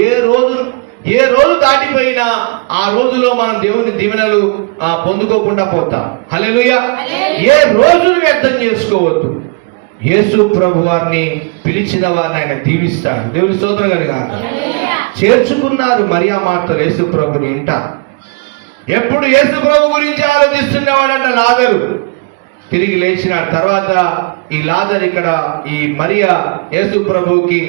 ఏ రోజు దాటిపోయినా ఆ రోజులో మనం దేవుని దీవెనలు పొందుకోకుండా పోతాం. హల్లెలూయా. ఏ రోజును వ్యర్థం చేసుకోవద్దు. యేసు ప్రభు వారిని పిలిచిన వారిని ఆయన దీవిస్తాడు. దేవుని స్తోత్రం కనుక. చేర్చుకున్నారు మరియా మార్తలు యేసు ప్రభుని ఇంట. ఎప్పుడు యేసు ప్రభు గురించి ఆలోచిస్తున్నవాడంట లాజరు. తిరిగి లేచిన తర్వాత ఈ లాజరు ఇక్కడ ఈ మరియా యేసు ప్రభుకి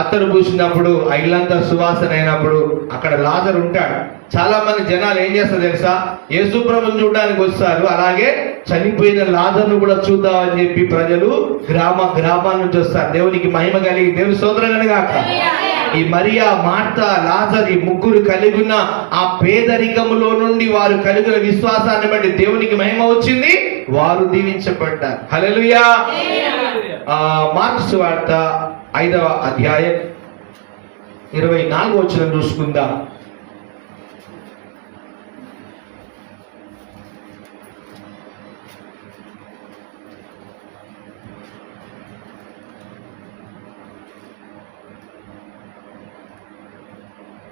అత్తరు పూసినప్పుడు ఆ ఇల్లంతా సువాసన అయినప్పుడు అక్కడ లాజరు ఉంటాడు. చాలా మంది జనాలు ఏం చేస్తారు తెలుసా? యేసు ప్రభుని చూడడానికి వస్తారు, అలాగే చనిపోయిన లాజరును కూడా చూద్దామని చెప్పి ప్రజలు గ్రామాల నుంచి వస్తారు. దేవునికి మహిమ కలిగి. దేవుని స్తోత్రం కలుగాక. ఈ మరియా, మార్తా, లాజరు ఈ ముగ్గురు కలిగి ఉన్న ఆ పేదరికములో నుండి వారు కలిగిన విశ్వాసాన్ని బట్టి దేవునికి మహిమ వచ్చింది, వారు దీవించబడ్డారు. హల్లెలూయా. మార్కు సువార్త 5వ అధ్యాయం 24వ వచనం చూసుకుందాం.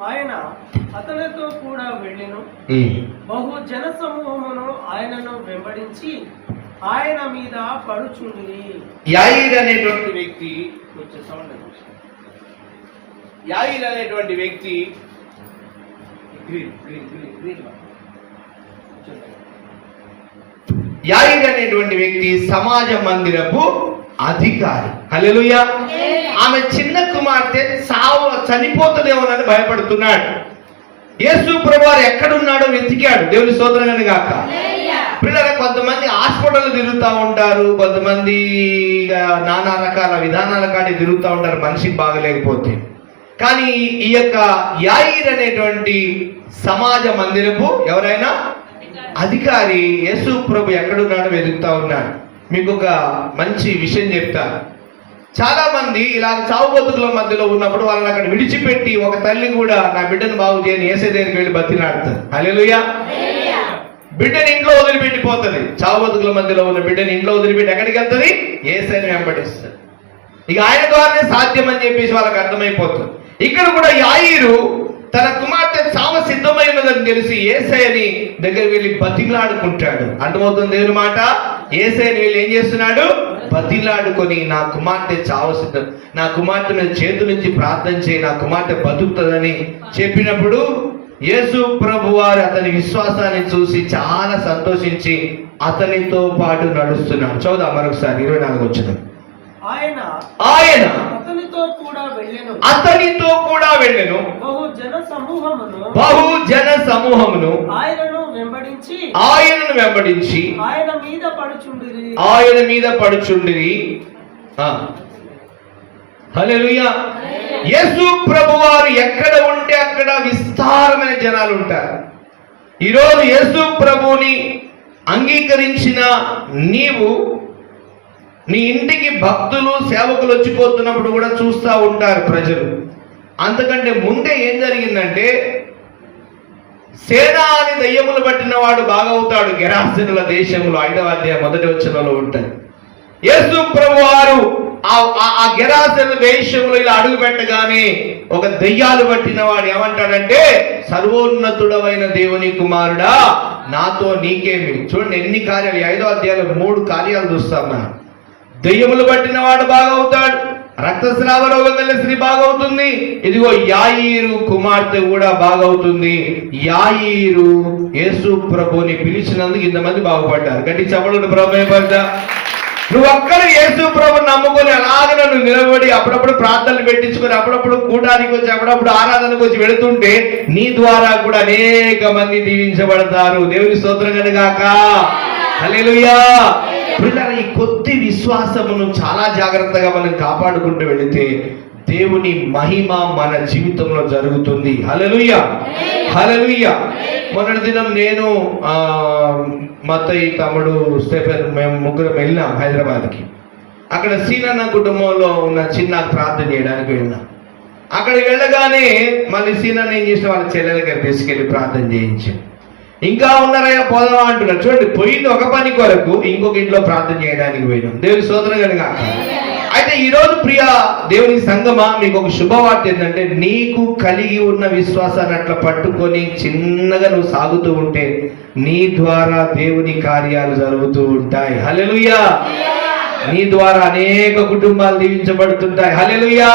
ఆయన అతనితో కూడా వెళ్ళెను. బహు జన సమూహమును ఆయనను వెంబడించి ఆయన మీద పడుచుండి. యాయిర్ అనేటువంటి వ్యక్తి యాయిర్ అనేటువంటి వ్యక్తి సమాజ మందిరపు అధికారి. హల్లెలూయా. ఆమె చిన్న కుమార్తె చనిపోతుందేమోనని భయపడుతున్నాడు. యేసు ప్రభువారు ఎక్కడున్నాడో వెతికాడు. దేవుని స్తోత్రం గాక. పిల్లలు కొంతమంది హాస్పిటల్ తిరుగుతూ ఉంటారు, కొంతమంది నానా రకాల విధానాల కానీ తిరుగుతూ ఉంటారు మనిషికి బాగలేకపోతే. కానీ ఈ యొక్క యాయిర్ అనేటువంటి సమాజ మందిరపు ఎవరైనా అధికారి యేసు ప్రభు ఎక్కడున్నాడో వెతుకుతా ఉన్నాడు. మీకు ఒక మంచి విషయం చెప్తాను. చాలా మంది ఇలా చావు బతుకుల మధ్యలో ఉన్నప్పుడు వాళ్ళని అక్కడ విడిచిపెట్టి, ఒక తల్లి కూడా నా బిడ్డను బాగు చేయని యేసయ్య దగ్గరికి వెళ్ళి బతిలాడుతారు. హల్లెలూయా. బిడ్డని ఇంట్లో వదిలిపెట్టిపోతుంది. చావు బతుకుల మధ్యలో ఉన్న బిడ్డని ఇంట్లో వదిలిపెట్టి ఎక్కడికి వెళ్తుంది? యేసయ్యని వెంబడిస్తుంది. ఇక ఆయన ద్వారానే సాధ్యం అని చెప్పేసి వాళ్ళకి అర్థమైపోతుంది. ఇక్కడ కూడా యాయిరు తన కుమార్తె చావ సిద్ధమైనదని తెలిసి యేసయ్యని దగ్గరికి వెళ్ళి బతిలాడుకుంటాడు. అర్థమవుతుంది దేవుని మాట. యేసయ్యని వెళ్ళి ఏం చేస్తున్నాడు? బతిలాడుకొని, నా కుమార్తె చావ సిద్ధం, నా కుమార్తె మీద చేతుల నుంచి ప్రార్థన చేయి, నా కుమార్తె బతుకుతుందని చెప్పినప్పుడు యేసు ప్రభు వారు అతని విశ్వాసాన్ని చూసి చాలా సంతోషించి అతనితో పాటు నడుస్తున్నాడు. చూద్దాం మరొకసారి 24వ వచనం. ఆయన అతనితో కూడా వెళ్ళెను. బహు జన సమూహమును ఆయనను వెంబడించి ఆయన మీద పడుచుండిరి. హల్లెలూయా. యేసు ప్రభువారు ఎక్కడ ఉంటే అక్కడ విస్తారమైన జనాలు ఉంటారు. ఈరోజు యేసు ప్రభుని అంగీకరించిన నీవు నీ ఇంటికి భక్తులు సేవకులు వచ్చిపోతున్నప్పుడు కూడా చూస్తూ ఉంటారు ప్రజలు. అంతకంటే ముందే ఏం జరిగిందంటే, సేన అని దయ్యములు పట్టిన వాడు బాగవుతాడు గెరాసీనుల దేశంలో 5వ అధ్యాయం 1వ వచనంలో ఉంటాడు. యేసు ప్రభు వారు ఆ గెరాసీనుల దేశంలో ఇలా అడుగు పెట్టగానే ఒక దయ్యాలు పట్టిన వాడు ఏమంటాడంటే, సర్వోన్నతుడవైన దేవుని కుమారుడా నాతో నీకేమి. చూడండి ఎన్ని కార్యాలు, 5వ అధ్యాయంలో 3 కార్యాలు చూస్తాం మనం. దయ్యములు పట్టిన వాడు బాగవుతాడు, రక్తస్రావ రోగం కలిగిన స్త్రీ బాగవుతుంది, ఇదిగో యాయీరు కుమార్తె కూడా బాగవుతుంది. యాయీరు యేసు ప్రభుని పిలిచినందుకు ఇంతమంది బాగుపడ్డారు. గట్టి చెప్పడం ప్రభు. నువ్వు అక్కడ యేసు ప్రభు నమ్ముకొని అలాగ నన్ను నిలబడి అప్పుడప్పుడు ప్రార్థనలు పెట్టించుకొని అప్పుడప్పుడు కూటానికి వచ్చి అప్పుడప్పుడు ఆరాధనకు వచ్చి వెళుతుంటే నీ ద్వారా కూడా అనేక మంది దీవించబడతారు. దేవుని స్తోత్రం కలుగాక. హల్లెలూయా. పిల్లల ఈ కొద్ది విశ్వాసమును చాలా జాగ్రత్తగా మనం కాపాడుకుంటూ వెళితే దేవుని మహిమ మన జీవితంలో జరుగుతుంది. హల్లెలూయా, హల్లెలూయా. మొన్నటి దినం నేను మత్తయి తమ్ముడు స్టెఫెన్ మేము ముగ్గురం వెళ్ళినాం హైదరాబాద్కి. అక్కడ సీనన్న కుటుంబంలో ఉన్న చిన్న ప్రార్థన చేయడానికి వెళ్ళినాం. అక్కడికి వెళ్ళగానే మళ్ళీ సీనన్న ఏం చేసిన వాళ్ళ చెల్లెల గారు తీసుకెళ్ళి ప్రార్థన చేయించాం. ఇంకా ఉన్నారయ్యా పోదామా అంటున్నారు. చూడండి, పోయింది ఒక పని కొరకు, ఇంకొక ఇంట్లో ప్రార్థన చేయడానికి పోయినాం. దేవుని స్తోత్రం కనుక. అయితే ఈరోజు ప్రియ దేవుని సంగమా, మీకు ఒక శుభవార్త ఏంటంటే, నీకు కలిగి ఉన్న విశ్వాసాన్ని అట్లా పట్టుకొని చిన్నగా నువ్వు సాగుతూ ఉంటే నీ ద్వారా దేవుని కార్యాలు జరుగుతూ ఉంటాయి. హల్లెలూయా. నీ ద్వారా అనేక కుటుంబాలు దీవించబడుతుంటాయి. హల్లెలూయా.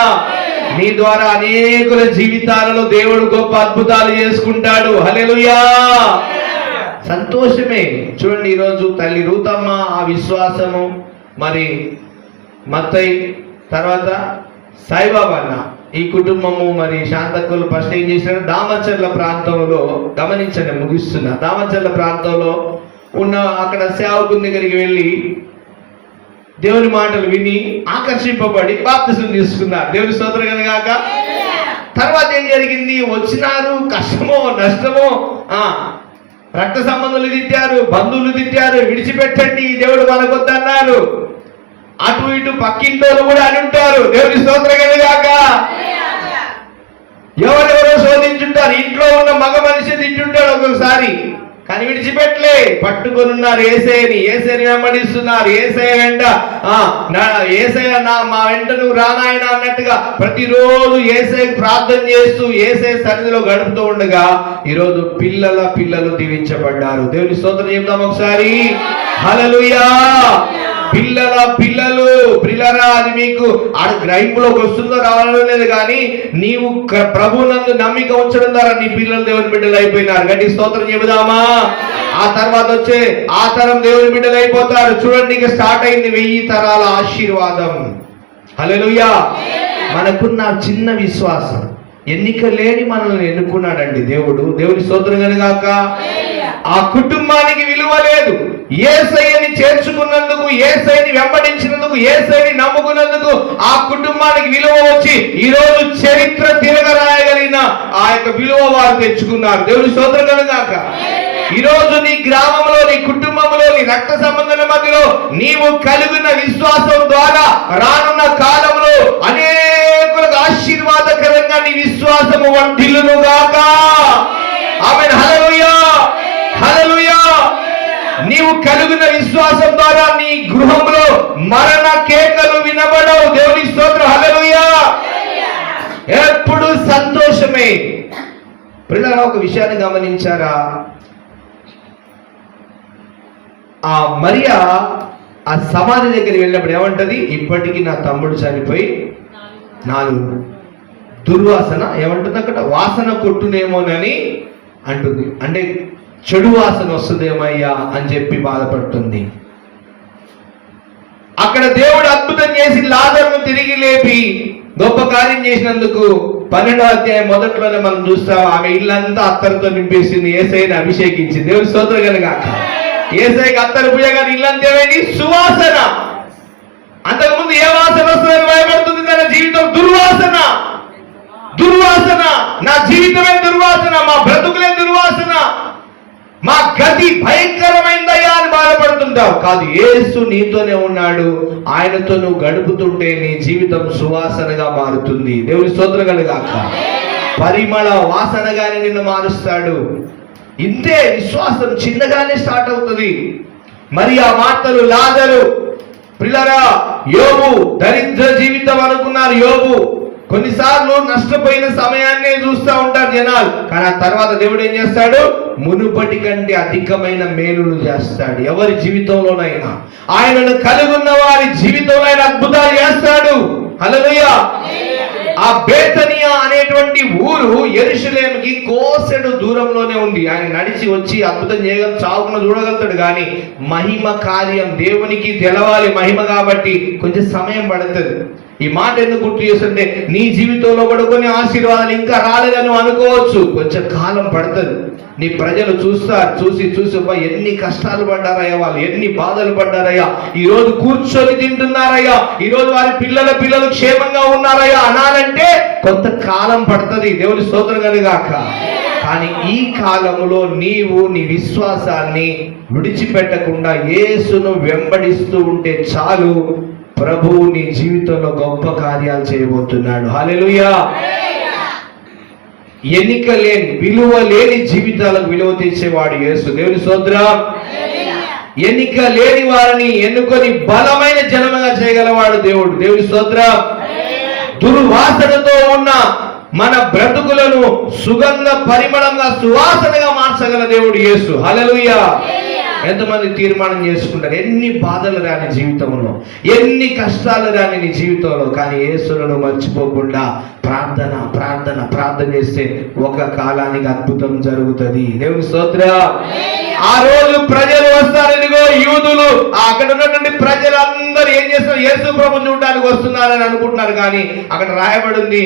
నీ ద్వారా అనేకుల జీవితాలలో దేవుడు గొప్ప అద్భుతాలు చేసుకుంటాడు. హల్లెలూయా. సంతోషమే. చూడండి, ఈరోజు తల్లి రూతమ్మ ఆ విశ్వాసము, మరి మత్తయి, తర్వాత సాయిబాబా అన్న ఈ కుటుంబము, మరి శాంతకులు ఫస్ట్ ఏం చేశారు, దామచర్ల ప్రాంతంలో గమనించండి, ముగిస్తున్నా. దామచర్ల ప్రాంతంలో ఉన్న అక్కడ సేవకుని దగ్గరికి వెళ్ళి దేవుని మాటలు విని ఆకర్షింపబడి బాప్తిసం తీసుకున్నారు. దేవుని స్తోత్రం కలుగాక. తర్వాత ఏం జరిగింది, వచ్చినారు, కష్టమో నష్టమో, రక్త సంబంధులు తిట్టారు, బంధువులు తిట్టారు, విడిచిపెట్టండి దేవుడు మనకొద్దన్నారు. అటు ఇటు పక్కింటోళ్ళు కూడా అని ఉంటారు. దేవుని స్తోత్రం కలుగాక. ఎవరెవరో శోధించుంటారు. ఇంట్లో ఉన్న మగ మనిషి తింటుంటాడు ఒక్కొక్కసారి, కానీ విడిచిపెట్టలే, పట్టుకొని ఉన్నారు ఏసైని వెంబడిస్తున్నారు. ఏసయ్య వెంట ఏసయ్య మా వెంట నువ్వు రానాయన అన్నట్టుగా ప్రతిరోజు ఏసయ్యకు ప్రార్థన చేస్తూ ఏసయ్య సన్నిధిలో గడుపుతూ ఉండగా ఈరోజు పిల్లలు దీవించబడ్డారు. దేవుని స్తోత్రం చెప్తాం ఒకసారి. హల్లెలూయా. పిల్లరా, అది మీకు గ్రహింపులోకి వస్తుందో రావాలో లేదు, కానీ నీవు ప్రభునందు నమ్మిక ఉంచడం ద్వారా నీ పిల్లలు దేవుని బిడ్డలు అయిపోయినారు. గట్టి స్తోత్రం చెబుదామా. ఆ తర్వాత వచ్చే ఆ తరం దేవుని బిడ్డలు అయిపోతారు. చూడండి, ఇక స్టార్ట్ అయింది 1000 తరాల ఆశీర్వాదం. హల్లెలూయా. మనకున్న చిన్న విశ్వాసం, ఎన్నిక లేని మనల్ని ఎన్నుకున్నాడండి దేవుడు. దేవుని స్తోత్రం కలుగాక. ఆ కుటుంబానికి విలువ లేదు. యేసయ్యని చేర్చుకున్నందుకు, యేసయ్యని వెంబడించినందుకు, యేసయ్యని నమ్ముకున్నందుకు ఆ కుటుంబానికి విలువ వచ్చి ఈరోజు చరిత్ర తిరగరాయగలిగిన ఆ యొక్క విలువ వారు తెచ్చుకున్నారు. దేవుని స్తోత్రం కలుగాక. ఈరోజు నీ గ్రామంలో, నీ కుటుంబంలో, నీ రక్త సంబంధుల మధ్యలో నీవు కలిగిన విశ్వాసం ద్వారా రానున్న కాలంలో అనేకులకు ఆశీర్వాదకరంగా నీ విశ్వాసము వర్ధిల్లును గాక. ఆమేన్. హల్లెలూయా, హల్లెలూయా. నీవు కలిగిన విశ్వాసం ద్వారా నీ గృహంలో మరణ కేకలు వినబడవు. దేవుని స్తోత్రం. హల్లెలూయా. ఎప్పుడు సంతోషమే. పిల్లల ఒక విషయాన్ని గమనించారా, ఆ మరియా ఆ సమాధి దగ్గర వెళ్ళినప్పుడు ఏమంటది, ఇప్పటికీ నా తమ్ముడు చనిపోయి 4 దుర్వాసన ఏమంటుంది అక్కడ, వాసన కొట్టునేమోనని అంటుంది. అంటే చెడు వాసన వస్తుందేమయ్యా అని చెప్పి బాధపడుతుంది. అక్కడ దేవుడు అద్భుతం చేసి లాజరును తిరిగి లేపి గొప్ప కార్యం చేసినందుకు 12వ అధ్యాయం మొదట్లోనే మనం చూస్తాం. ఆమె ఇల్లంతా అత్తరుతో నింపేసింది, యేసయ్యని అభిషేకించింది. దేవుని స్తోత్రం కలుగాక. యేసయ్యకి అత్తరు పూయగానే ఇల్లంతా ఏమైంది, సువాసన. అంతకుముందు ఏ వాసన వస్తుందని భయపడుతుంది తన జీవితం, దుర్వాసన. నా జీవితమే దుర్వాసన, మా బ్రతుకులే దుర్వాసన. మా గతి భయంకరమైందయ్యా అని బాధపడుతుంటావు. కాదు, యేసు నీతోనే ఉన్నాడు. ఆయనతో నువ్వు గడుపుతుంటే నీ జీవితం సువాసనగా మారుతుంది. దేవుని స్తోత్రం కలుగాక. పరిమళ వాసనగానే నిన్ను మారుస్తాడు. ఇంతే విశ్వాసం చిన్నగానే స్టార్ట్ అవుతుంది. మరి ఆ వార్తలు లాజరు, పిల్లరా, యోబు దరిద్ర జీవితం అనుకున్నారు. యోబు కొన్నిసార్లు నష్టపోయిన సమయాన్నే చూస్తూ ఉంటారు జనాలు. కానీ ఆ తర్వాత దేవుడు ఏం చేస్తాడు? మునుపటి కంటే అధికమైన మేలులు చేస్తాడు. ఎవరి జీవితంలోనైనా, ఆయనను కలిగి ఉన్న వారి జీవితంలో ఆయన అద్భుతాలు చేస్తాడు. హల్లెలూయా. ఆ బేతనియా అనేటువంటి ఊరు యెరూషలేముకి కోసెడు దూరంలోనే ఉంది. ఆయన నడిచి వచ్చి అద్భుతం చేయగల చావుకున్న చూడగలుగుతాడు. కానీ మహిమ కార్యం దేవునికి తెలవాలి. మహిమ కాబట్టి కొంచెం సమయం పడుతుంది. ఈ మాట ఎందుకు గుర్తు చేస్తుంటే, నీ జీవితంలో కూడా కొన్ని ఆశీర్వాదాలు ఇంకా రాలేదని అనుకోవచ్చు. కొంచెం కాలం పడుతుంది. నీ ప్రజలు చూస్తారు, చూసి ఎన్ని కష్టాలు పడ్డారయ్యా, వాళ్ళు ఎన్ని బాధలు పడ్డారయ్యా, ఈ రోజు కూర్చొని తింటున్నారయ్యా, ఈ రోజు వారి పిల్లలు క్షేమంగా ఉన్నారయ్యా అనాలంటే కొంత కాలం పడుతుంది. దేవుని స్తోత్రం కలుగాక. కానీ ఈ కాలంలో నీవు నీ విశ్వాసాన్ని విడిచిపెట్టకుండా యేసును వెంబడిస్తూ ఉంటే చాలు, ప్రభువు నీ జీవితంలో గొప్ప కార్యాలు చేయబోతున్నాడు. హల్లెలూయా. ఎన్నిక లేని, విలువ లేని జీవితాలకు విలువ తెచ్చేవాడు యేసు. దేవుని స్తోత్రం. ఎన్నిక లేని వారిని ఎన్నుకొని బలమైన జనముగా చేయగలవాడు దేవుడు. దేవుని స్తోత్రం. దుర్వాసనతో ఉన్న మన బ్రతుకులను సుగంధ పరిమళంగా సువాసనగా మార్చగల దేవుడు యేసు. హల్లెలూయా. ఎంతమంది తీర్మానం చేసుకుంటారు? ఎన్ని బాధలు రాని జీవితంలో, ఎన్ని కష్టాలు రాని నీ జీవితంలో, కానీ యేసును మర్చిపోకుండా ప్రార్థన చేస్తే ఒక కాలానికి అద్భుతం జరుగుతుంది. దేవుని స్తోత్రం. ఆ రోజు ప్రజలు వస్తారు. ఇదిగో యూదులు, అక్కడ ఉన్నటువంటి ప్రజలందరూ ఏం చేస్తారు? యేసు ప్రభు చూడడానికి వస్తున్నారని అనుకుంటున్నారు. కానీ అక్కడ రాయబడింది,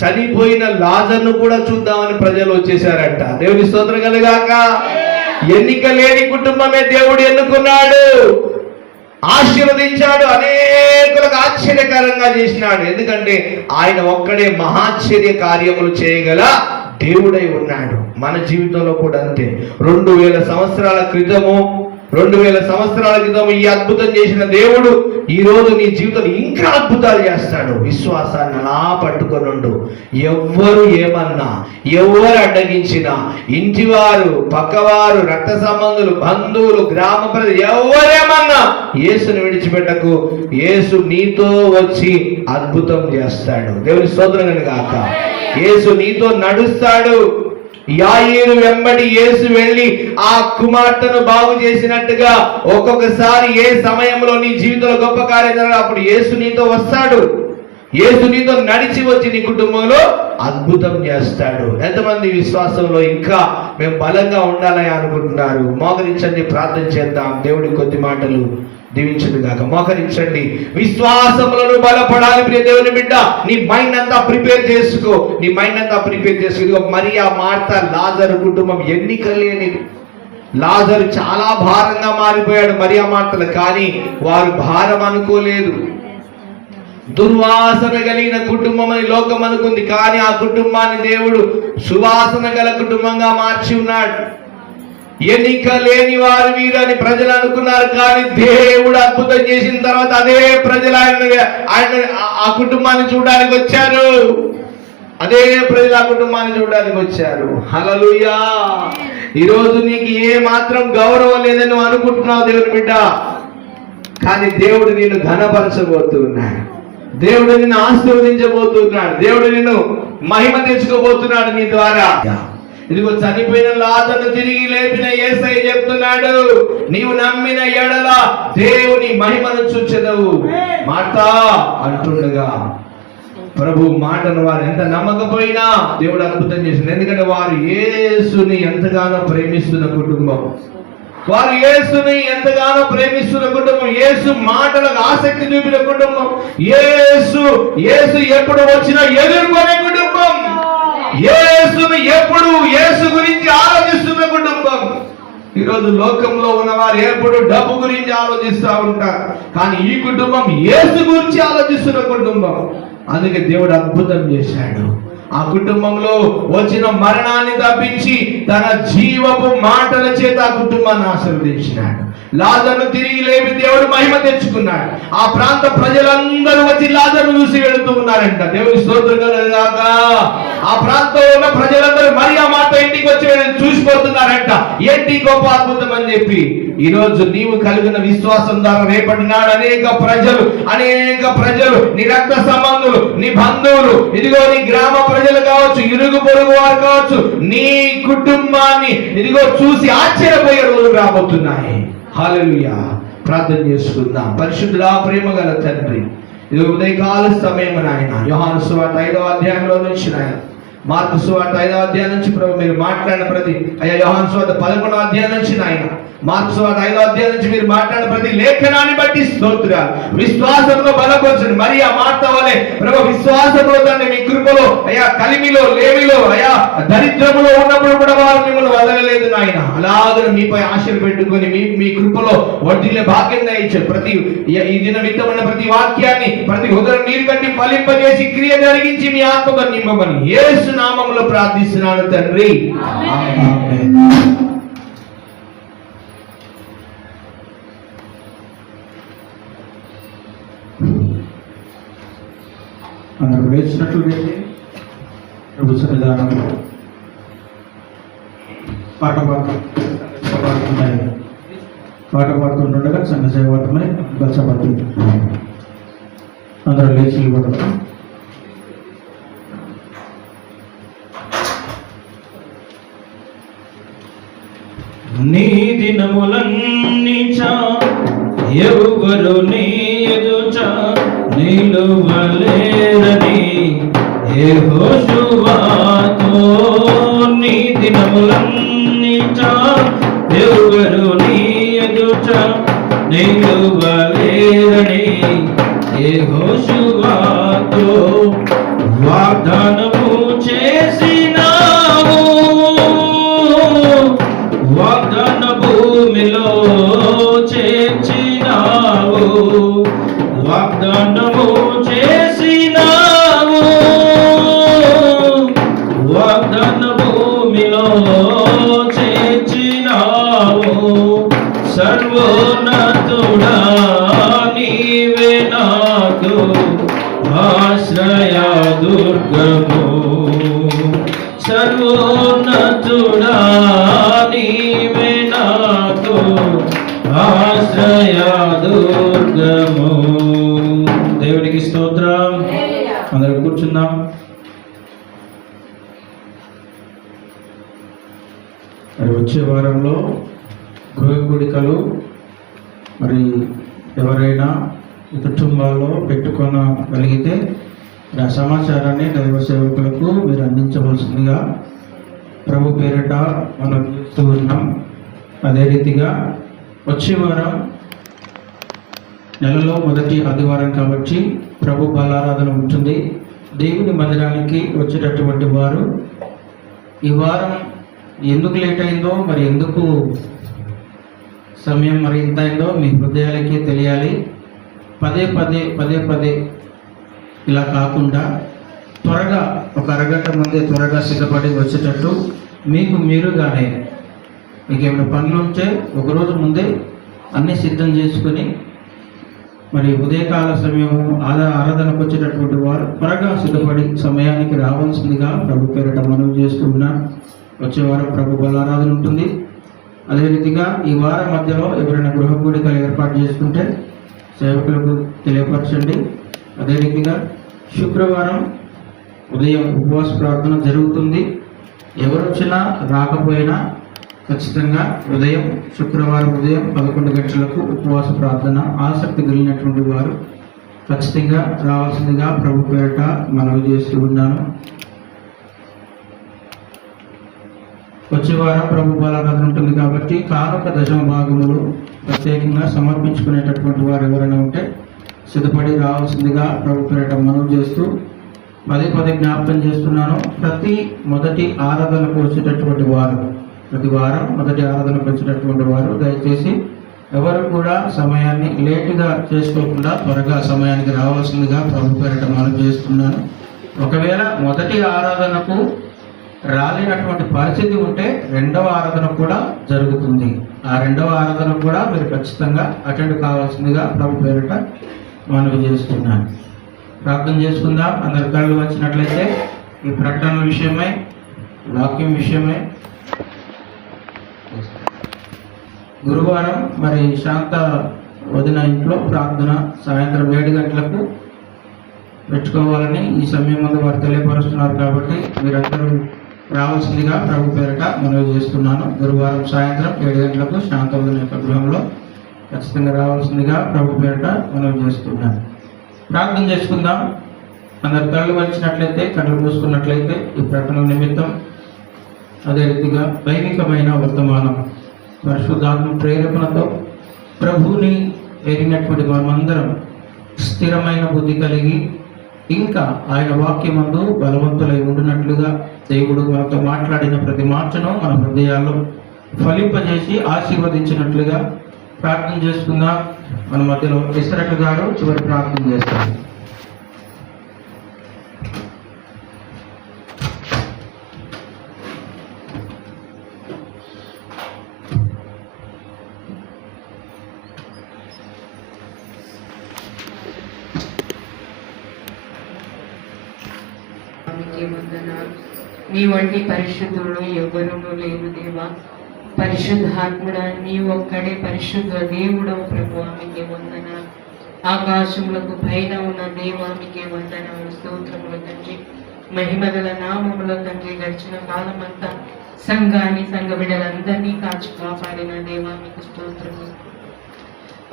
చనిపోయిన లాజర్ను కూడా చూద్దామని ప్రజలు వచ్చేసారంట. దేవుని స్తోత్రం కలుగాక. ఎన్నిక లేని కుటుంబమే దేవుడు ఎన్నుకున్నాడు, ఆశీర్వదించాడు, అనేకులకు ఆశ్చర్యకరంగా చేసినాడు. ఎందుకంటే ఆయన ఒక్కడే మహాశ్చర్య కార్యములు చేయగల దేవుడై ఉన్నాడు. మన జీవితంలో కూడా అంతే. 2000 సంవత్సరాల క్రితము ఈ అద్భుతం చేసిన దేవుడు ఈ రోజు నీ జీవితంలో ఇంకా అద్భుతాలు చేస్తాడు. విశ్వాసాన్ని అలా పట్టుకొనుండు. ఎవ్వరు ఏమన్నా, ఎవరు అడ్డగించినా, ఇంటివారు, పక్కవారు, రక్త సంబంధులు, బంధువులు, గ్రామ ప్రజలు ఎవరేమన్నా యేసుని విడిచిపెట్టకు. యేసు నీతో వచ్చి అద్భుతం చేస్తాడు. దేవుని స్తోత్రం గాక. యేసు నీతో నడుస్తాడు. యాయీరు వెంబడి యేసు వెళ్ళి ఆ కుమార్తెను బాగు చేసినట్టుగా ఒక్కొక్కసారి ఏ సమయంలో నీ జీవితంలో గొప్ప కార్యం జరగాలి, అప్పుడు యేసు నీతో వస్తాడు. యేసు నీతో నడిచి వచ్చి నీ కుటుంబంలో అద్భుతం చేస్తాడు. ఎంతమంది విశ్వాసంలో ఇంకా మేము బలంగా ఉండాలని అనుకుంటున్నారు? మోకరించండి, ప్రార్థన చేద్దాం. దేవుడి కొద్ది మాటలు దీవించదు గాక. మోకరించండి. విశ్వాసములను బలపడాలి ప్రియ దేవుని బిడ్డ. నీ మైండ్ అంతా ప్రిపేర్ చేసుకో. ఇదిగో మరియా, మార్తా, లాజరు కుటుంబం ఎన్నిక లేనిది. లాజరు చాలా భారంగా మారిపోయాడు మరియా మార్తలు. కానీ వారు భారం అనుకోలేదు. దుర్వాసన కలిగిన కుటుంబం అని లోకం అనుకుంది. కానీ ఆ కుటుంబాన్ని దేవుడు సువాసన గల కుటుంబంగా మార్చి ఉన్నాడు. ఎన్నిక లేని వారు వీరు అని ప్రజలు అనుకున్నారు. కానీ దేవుడు అద్భుతం చేసిన తర్వాత అదే ప్రజలు ఆయన ఆ కుటుంబాన్ని చూడడానికి వచ్చారు. హల్లెలూయా. ఈరోజు నీకు ఏ మాత్రం గౌరవం లేదని నువ్వు అనుకుంటున్నావు దేవుని బిడ్డ. కానీ దేవుడు నిన్ను ఘనపరచబోతున్నాడు. దేవుడు నిన్ను ఆశీర్వదించబోతున్నాడు. దేవుడు నిన్ను మహిమ తెచ్చుకోబోతున్నాడు నీ ద్వారా. ఇదిగో చనిపోయిన లాజరును తిరిగి లేపిన యేసయ్య చెప్తున్నాడు, నీవు నమ్మిన ఎడల దేవుని మహిమను చూచెదవు. మార్తా అంటుండగా ప్రభు మాటను వారు ఎంత నమ్మకపోయినా దేవుడు అద్భుతం చేసింది. ఎందుకంటే వారు యేసుని ఎంతగానో ప్రేమిస్తున్న కుటుంబం. యేసు మాటలకు ఆసక్తి చూపిన కుటుంబం. యేసు ఎప్పుడు వచ్చినా ఎదుర్కొనే కుటుంబం. యేసుని ఎప్పుడు యేసు గురించి ఆలోచిస్తున్న కుటుంబం. ఈరోజు లోకంలో ఉన్నవారు ఎప్పుడు డబ్బు గురించి ఆలోచిస్తూ ఉంటారు. కానీ ఈ కుటుంబం యేసు గురించి ఆలోచిస్తున్న కుటుంబం. అందుకే దేవుడు అద్భుతం చేశాడు. ఆ కుటుంబంలో వచ్చిన మరణాన్ని తప్పించి తన జీవపు మాటల చేత ఆ కుటుంబాన్ని ఆశీర్వదించినాడు. లాజరును తిరిగి లేపి దేవుడు మహిమ తెచ్చుకున్నాడు. ఆ ప్రాంత ప్రజలందరూ వచ్చి లాజరును చూసి వెళుతూ ఉన్నారంట. దేవుడి స్తోత్రం కలుగుగాక. ఆ ప్రాంతంలో ఉన్న ప్రజలందరూ మరి ఆ మాట ఇంటికి వచ్చి చూసిపోతున్నారంట. ఏంటి గొప్ప అద్భుతం అని చెప్పి. ఈ రోజు నీవు కలిగిన విశ్వాసం ద్వారా రేపటి నాడు అనేక ప్రజలు నీ రక్త సంబంధులు, నీ బంధువులు, ఇదిగో నీ గ్రామ ప్రజలు కావచ్చు, ఇరుగు పొరుగు వారు కావచ్చు, నీ కుటుంబాన్ని ఇదిగో చూసి ఆశ్చర్యపోయే రోజులు రాబోతున్నాయి. హల్లెలూయా. ప్రార్థన చేసుకుందాం. పరిశుద్ధుడా, ప్రేమ గల తండ్రి, ఇది ఉదయకాల సమయం నాయన. యోహాను సువార్త 5వ అధ్యాయంలో నుంచి నాయన, మార్కు సువార్త 5వ అధ్యాయం నుంచి ప్రభు మీరు మాట్లాడిన ప్రతి యోహాను సువార్త 11వ అధ్యాయం నుంచి నాయన, మార్కు సువార్త 5వ అధ్యాయం నుంచి మీరు మాట్లాడిన ప్రతి లేఖనాన్ని బట్టి స్తోత్రాలు. విశ్వాసంలో బలపరచండి. మరి ఆ మాట వలె ప్రభు విశ్వాసంలో తండ్రి మీ కృపలో కలిమిలో లేమిలో దరిద్రములో ఉన్నప్పుడు కూడా వారు మిమ్మల్ని వదలలేదు నాయన. అలాగే మీపై ఆశలు పెట్టుకొని మీ కృపలో వడ్డీల భాగ్యం ఇచ్చారు. ప్రతి ఈ దిన విత్తమైన ప్రతి వాక్యాన్ని ప్రతి హృదయం నీరు కట్టి ఫలింపజేసి క్రియ జరిగించి మీ ఆత్మతో నింపమని యేసు నామములో ప్రార్థిస్తున్నాను తండ్రి. ఆమేన్. అందరూ లేచినట్లు ప్రభు సన్నిధానంలో పాట పాడుతుండగా సంఘ సేవార్థమై బలపడుతుంది. అందరూ లేచి ఇవ్వడం. నీ దినములన్నీ ఎవరు నీ ఎదుట నిలువలేరని యెహోషువతో, నీ దినములన్నీ ఎవరు నీ ఎదుట నిలువలేరని యెహోషువతో వాగ్దానము చేసినావు. వాగ్దాన భూమిలో చేర్చినావు. వాగ్దానము చేసినావు. వాగ్దాన భూమిలో చేర్చినావు. సర్వోన్నతుడా నీవే నాకు ఆశ్రయ దుర్గము. సర్వోన్నతుడా నీవే నాకు ఆశ్రయ దుర్గము. దేవునికి స్తోత్రం. అందరూ కూర్చుందాం. మరి వచ్చే వారంలో గృహ కూడికలు మరి ఎవరైనా ఈ కుటుంబాల్లో పెట్టుకోగలిగితే ఆ సమాచారాన్ని దైవ సేవకులకు మీరు అందించవలసిందిగా ప్రభు పేరిట మనం చూస్తూ ఉన్నాం. అదే రీతిగా వచ్చే వారం నెలలో మొదటి ఆదివారం కాబట్టి ప్రభు బలారాధన ఉంటుంది. దేవుని మందిరానికి వచ్చేటటువంటి వారు ఈ వారం ఎందుకు లేట్ అయిందో, మరి ఎందుకు సమయం మరి ఇంత అయిందో మీ హృదయాలకి తెలియాలి. పదే పదే ఇలా కాకుండా త్వరగా ఒక అరగంట ముందే త్వరగా సిద్ధపడి వచ్చేటట్టు మీరుగానే మీకు ఏమైనా పనులు ఉంటే ఒకరోజు ముందే అన్నీ సిద్ధం చేసుకుని మరి ఉదయకాల సమయము ఆరాధనకు వచ్చేటటువంటి వారు త్వరగా సిద్ధపడి సమయానికి రావాల్సిందిగా ప్రభు పేరిట మనవి చేస్తూ ఉన్నాను. వచ్చే వారం ప్రభు బలారాధన ఉంటుంది. అదే రీతిగా ఈ వారం మధ్యలో ఎవరైనా గృహ కూడికలు ఏర్పాటు చేసుకుంటే సేవకులకు తెలియపరచండి. అదే రీతిగా శుక్రవారం ఉదయం ఉపవాస ప్రార్థన జరుగుతుంది. ఎవరు వచ్చినా రాకపోయినా ఖచ్చితంగా శుక్రవారం ఉదయం 11 గంటలకు ఉపవాస ప్రార్థన. ఆసక్తి కలిగినటువంటి వారు ఖచ్చితంగా రావాల్సిందిగా ప్రభు పేరిట మనవి చేస్తూ ఉన్నాను. వచ్చే వారం ప్రభు బలారాధన ఉంటుంది కాబట్టి కానుక దశమ భాగములు ప్రత్యేకంగా సమర్పించుకునేటటువంటి వారు ఎవరైనా ఉంటే సిద్ధపడి రావాల్సిందిగా ప్రభు పేరిట మనవి చేస్తూ పదే జ్ఞాపకం చేస్తున్నాను. ప్రతి వారం మొదటి ఆరాధనకు వచ్చేటటువంటి వారు దయచేసి ఎవరు కూడా సమయాన్ని లేటుగా చేసుకోకుండా త్వరగా సమయానికి రావాల్సిందిగా ప్రభు పేరిట మనవి చేస్తున్నాను. ఒకవేళ మొదటి ఆరాధనకు రాలేనటువంటి పరిస్థితి ఉంటే రెండవ ఆరాధన కూడా జరుగుతుంది. ఆ రెండవ ఆరాధన కూడా మీరు ఖచ్చితంగా అటెండ్ కావాల్సిందిగా ప్రభు పేరిట మనవి చేస్తున్నాను. ప్రార్థన చేసుకుందాం. అందరి కళ్ళు వచ్చినట్లయితే ఈ ప్రకటనల విషయమై, వాక్యం విషయమై గురువారం మరి శాంత వదిన ఇంట్లో ప్రార్థన సాయంత్రం 7 గంటలకు పెట్టుకోవాలని ఈ సమయం ముందు వారు తెలియపరుస్తున్నారు. కాబట్టి మీరందరూ రావాల్సిందిగా ప్రభు పేరిట మనవి చేస్తున్నాను. గురువారం సాయంత్రం 7 గంటలకు శాంత వదిన యొక్క గృహంలో ఖచ్చితంగా రావాల్సిందిగా ప్రభు పేరిట మనవి చేస్తున్నాను. ప్రార్థన చేసుకుందాం. అందరు కళ్ళు వచ్చినట్లయితే, కళ్ళు మూసుకున్నట్లయితే ఈ ప్రకటన నిమిత్తం అదే రీతిగా దైవికమైన వర్తమానం పరిశుద్ధాత్మ ప్రేరేపణతో ప్రభువుని ఎరిగినటువంటి మనమందరం స్థిరమైన బుద్ధి కలిగి ఇంకా ఆయన వాక్యమందు బలవంతులై ఉండినట్లుగా దేవుడు మనతో మాట్లాడిన ప్రతి మాటను మన హృదయాల్లో ఫలింపజేసి ఆశీర్వదించినట్లుగా ప్రార్థన చేసుకుందాం. మన మధ్యలో ఇస్రక్ గారు చివరి ప్రార్థన చేస్తారు. నీ వంటి పరిశుద్ధుడు ఎవరును లేరు దేవా. పరిశుద్ధాత్ముడా, నీ ఒక్కడే పరిశుద్ధ దేవుడవు ప్రభు. మీకే వందనాలు. ఆకాశములకు పైన ఉన్న దేవా మీకే వందనాలు, స్తోత్రములు తండ్రి. మహిమగల నామములో తండ్రి గడిచిన కాలమంతా సంఘాన్ని, సంఘ బిడ్డలందరినీ కాచి కాపాడిన దేవా మీకు స్తోత్రములు.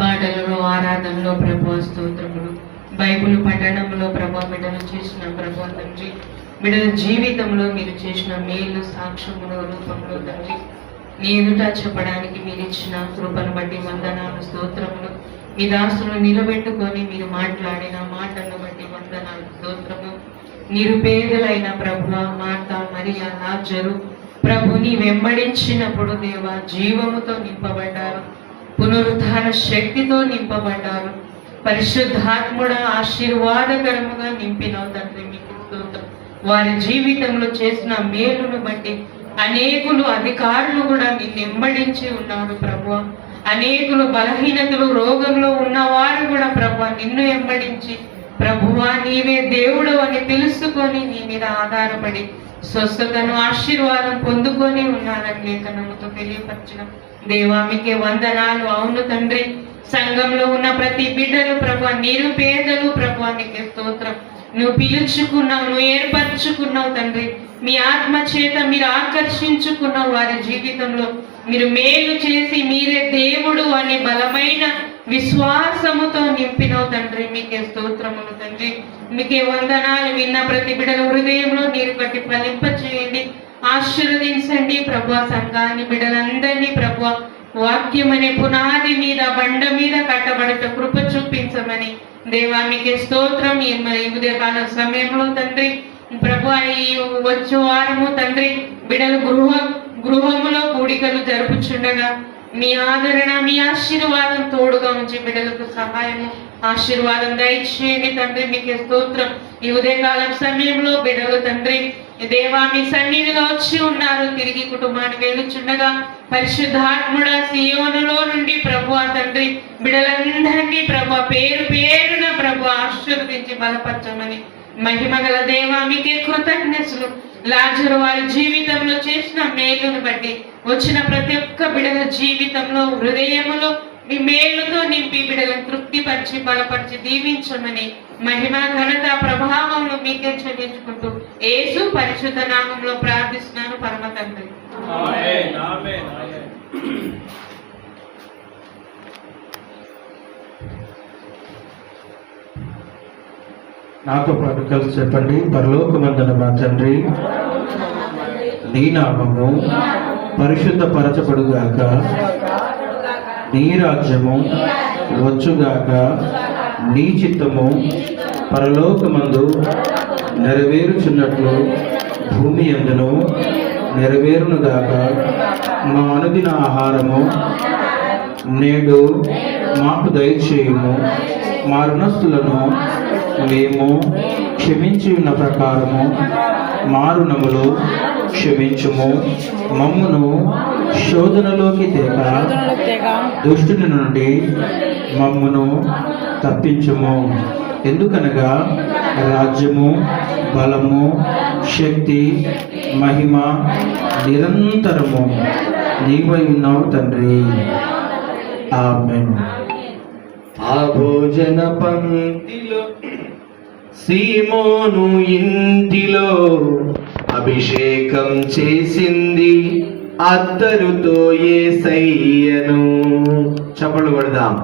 పాటలలో, ఆరాధనలో ప్రభు స్తోత్రములు. బైబిల్ పఠనంలో ప్రభు బిడ్డలు చేసిన ప్రభు తండ్రి, బిడ్డల జీవితంలో మీరు చేసిన మేలు సాక్ష్యముల రూపంలో తండ్రి నీ ఎదుట చెప్పడానికి మీరు ఇచ్చిన కృపను బట్టి వందనాలు, స్తోత్రములు. మీ దాసులను నిలబెట్టుకొని మీరు మాట్లాడిన మాటలను బట్టి వందనాలు, స్తోత్రము. నిరుపేదలైన ప్రభువా, మార్తా, మరియా, లాజరు ప్రభుని వెంబడించినప్పుడు దేవా జీవముతో నింపబడ్డారు, పునరుద్ధాన శక్తితో నింపబడ్డారు. పరిశుద్ధాత్ముడ ఆశీర్వాదకరముగా నింపినావు తండ్రి మీకు స్తోత్రం. వారి జీవితంలో చేసిన మేలును బట్టి అనేకులు అధికారులు కూడా నిన్ను వెంబడించి ఉన్నారు ప్రభువా. అనేకులు బలహీనతలు, రోగంలో ఉన్నవారు కూడా ప్రభువా నిన్ను వెంబడించి ప్రభువా నీవే దేవుడు అని తెలుసుకొని నీ మీద ఆధారపడి స్వస్థతను, ఆశీర్వాదం పొందుకొని ఉన్నారని లేఖనముతో తెలియపరిచిన దేవా మీకే వందనాలు. అవును తండ్రి, సంఘంలో ఉన్న ప్రతి బిడ్డలు ప్రభువా నిరుపేదలు ప్రభువా నీకే స్తోత్రం. నువ్వు పిలుచుకున్నావు, నువ్వు ఏర్పరచుకున్నావు తండ్రి. మీ ఆత్మ చేత మీరు ఆకర్షించుకున్నావు. వారి జీవితంలో మీరు మేలు చేసి మీరే దేవుడు అనే బలమైన విశ్వాసముతో నింపినావు తండ్రి. మీకే స్తోత్రములు తండ్రి, మీకే వందనాలు. విన్న ప్రతి బిడ్డల హృదయంలో నీరు కట్టి ఫలింప చేయండి, ఆశీర్వదించండి ప్రభువా. సంఘాన్ని, బిడ్డలందరినీ ప్రభువా వాక్యం అనే పునాది మీద, బండ మీద కట్టబడట కృప చూపించమని దేవా మీకే స్తోత్రం. ఈ ఉదయకాల సమయంలో తండ్రి ప్రభువా ఈ వచ్చే వారము తండ్రి బిడలు గృహములో కూడికలు జరుపుచుండగా మీ ఆదరణ, మీ ఆశీర్వాదం తోడుగా ఉంచి బిడ్డలకు సహాయము, ఆశీర్వాదం దయచేయండి తండ్రి. మీకే స్తోత్రం. ఈ ఉదయకాలం సమయంలో బిడ్డలు తండ్రి దేవా మీ సన్నిధిలో వచ్చి ఉన్నారు. తిరిగి కుటుంబాన్ని వెలుచుండగా పరిశుద్ధాత్ముడ సియోనులో నుండి ప్రభువా తండ్రి బిడ్డలందరినీ ప్రభువా పేరు పేరున ప్రభువా ఆశీర్వదించి బలపరచమని మహిమగల దేవా మీకే కృతజ్ఞతలు. లాజరు వారి జీవితంలో చేసిన మేలును బట్టి వచ్చిన ప్రతి ఒక్క బిడ్డల జీవితంలో హృదయములో మీ మేలుతో నింపి బిడ్డలను తృప్తిపరిచి బలపరిచి దీవించమని మహిమ, ఘనత, ప్రభావంలో మీకే చెల్లించుకుంటూ యేసు పరిశుద్ధ నామంలో ప్రార్థిస్తున్నాను పరమ తండ్రి. నాతో పాటు కలిసి చెప్పండి. పరలోకమందున మా తండ్రి, నీ నామము పరిశుద్ధపరచబడుగాక, నీ రాజ్యము వచ్చుగాక, నీ చిత్తము పరలోకమందు నెరవేరుచున్నట్లు భూమి యందును నెరవేరునుగాక. మా అనుదిన ఆహారము నేడు మాకు దయచేయుము. మా రుణస్థులను మేము క్షమించి ఉన్న ప్రకారము మా రుణములు క్షమించుము. మమ్మును శోధనలోకి తేక దుష్టుని నుండి మమ్మును తప్పించుము. ఎందుకనగా రాజ్యము, బలము, శక్తి, మహిమ నిరంతరము నీవై ఉన్నావు తండ్రి. ఆమేన్. ఆ భోజన పంక్తిలో సీమోను ఇంటిలో అభిషేకం చేసింది అత్తరుతో యేసయ్యను. చప్పట్లు కొడదాం.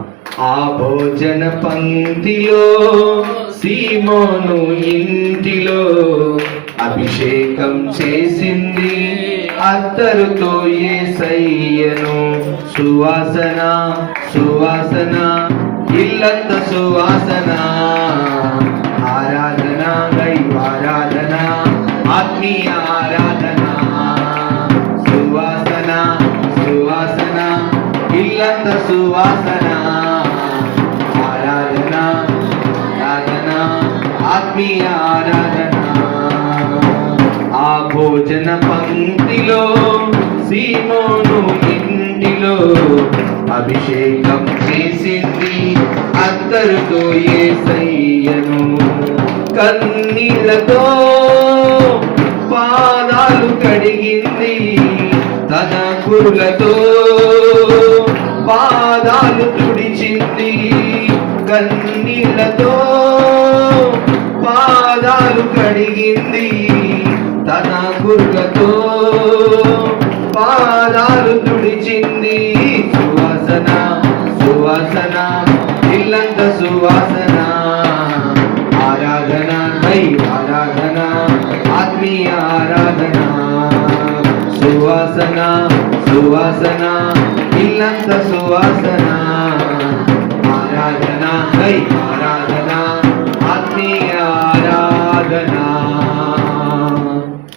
ఆ భోజన పంక్తిలో సీమోను ఇంటిలో అభిషేకం చేసింది అత్తరుతో యేసయ్యను. సువాసన సువాసన ఇల్లంత సువాసన, ఆరాధన దైవారాధన ఆత్మీయ ఆరాధన. సువాసన సువాసన ఇల్లంత సువాసన, ఆరాధన ఆరాధన ఆత్మీయ ఆరాధన. ఆ భోజన పంక్తిలో సీమోను ఇంటిలో అభిషేకం చేసింది అత్తరుతో యేసయ్యను. కన్నీళ్లతో పాదాలు కడిగింది, తన కురులతో పాదాలు తుడిచింది. కన్నీళ్లతో పాదాలు కడిగింది, తన కురులతో పాదాలు తుడిచింది. సువాసన సువాసన ఇల్లంత సువాసన, ఆరాధన దైవారాధన ఆత్మీయ ఆరాధన. సువాసన సువాసన ఇల్లంత సువాసన, ఆరాధన దైవారాధన ఆత్మీయ ఆరాధన.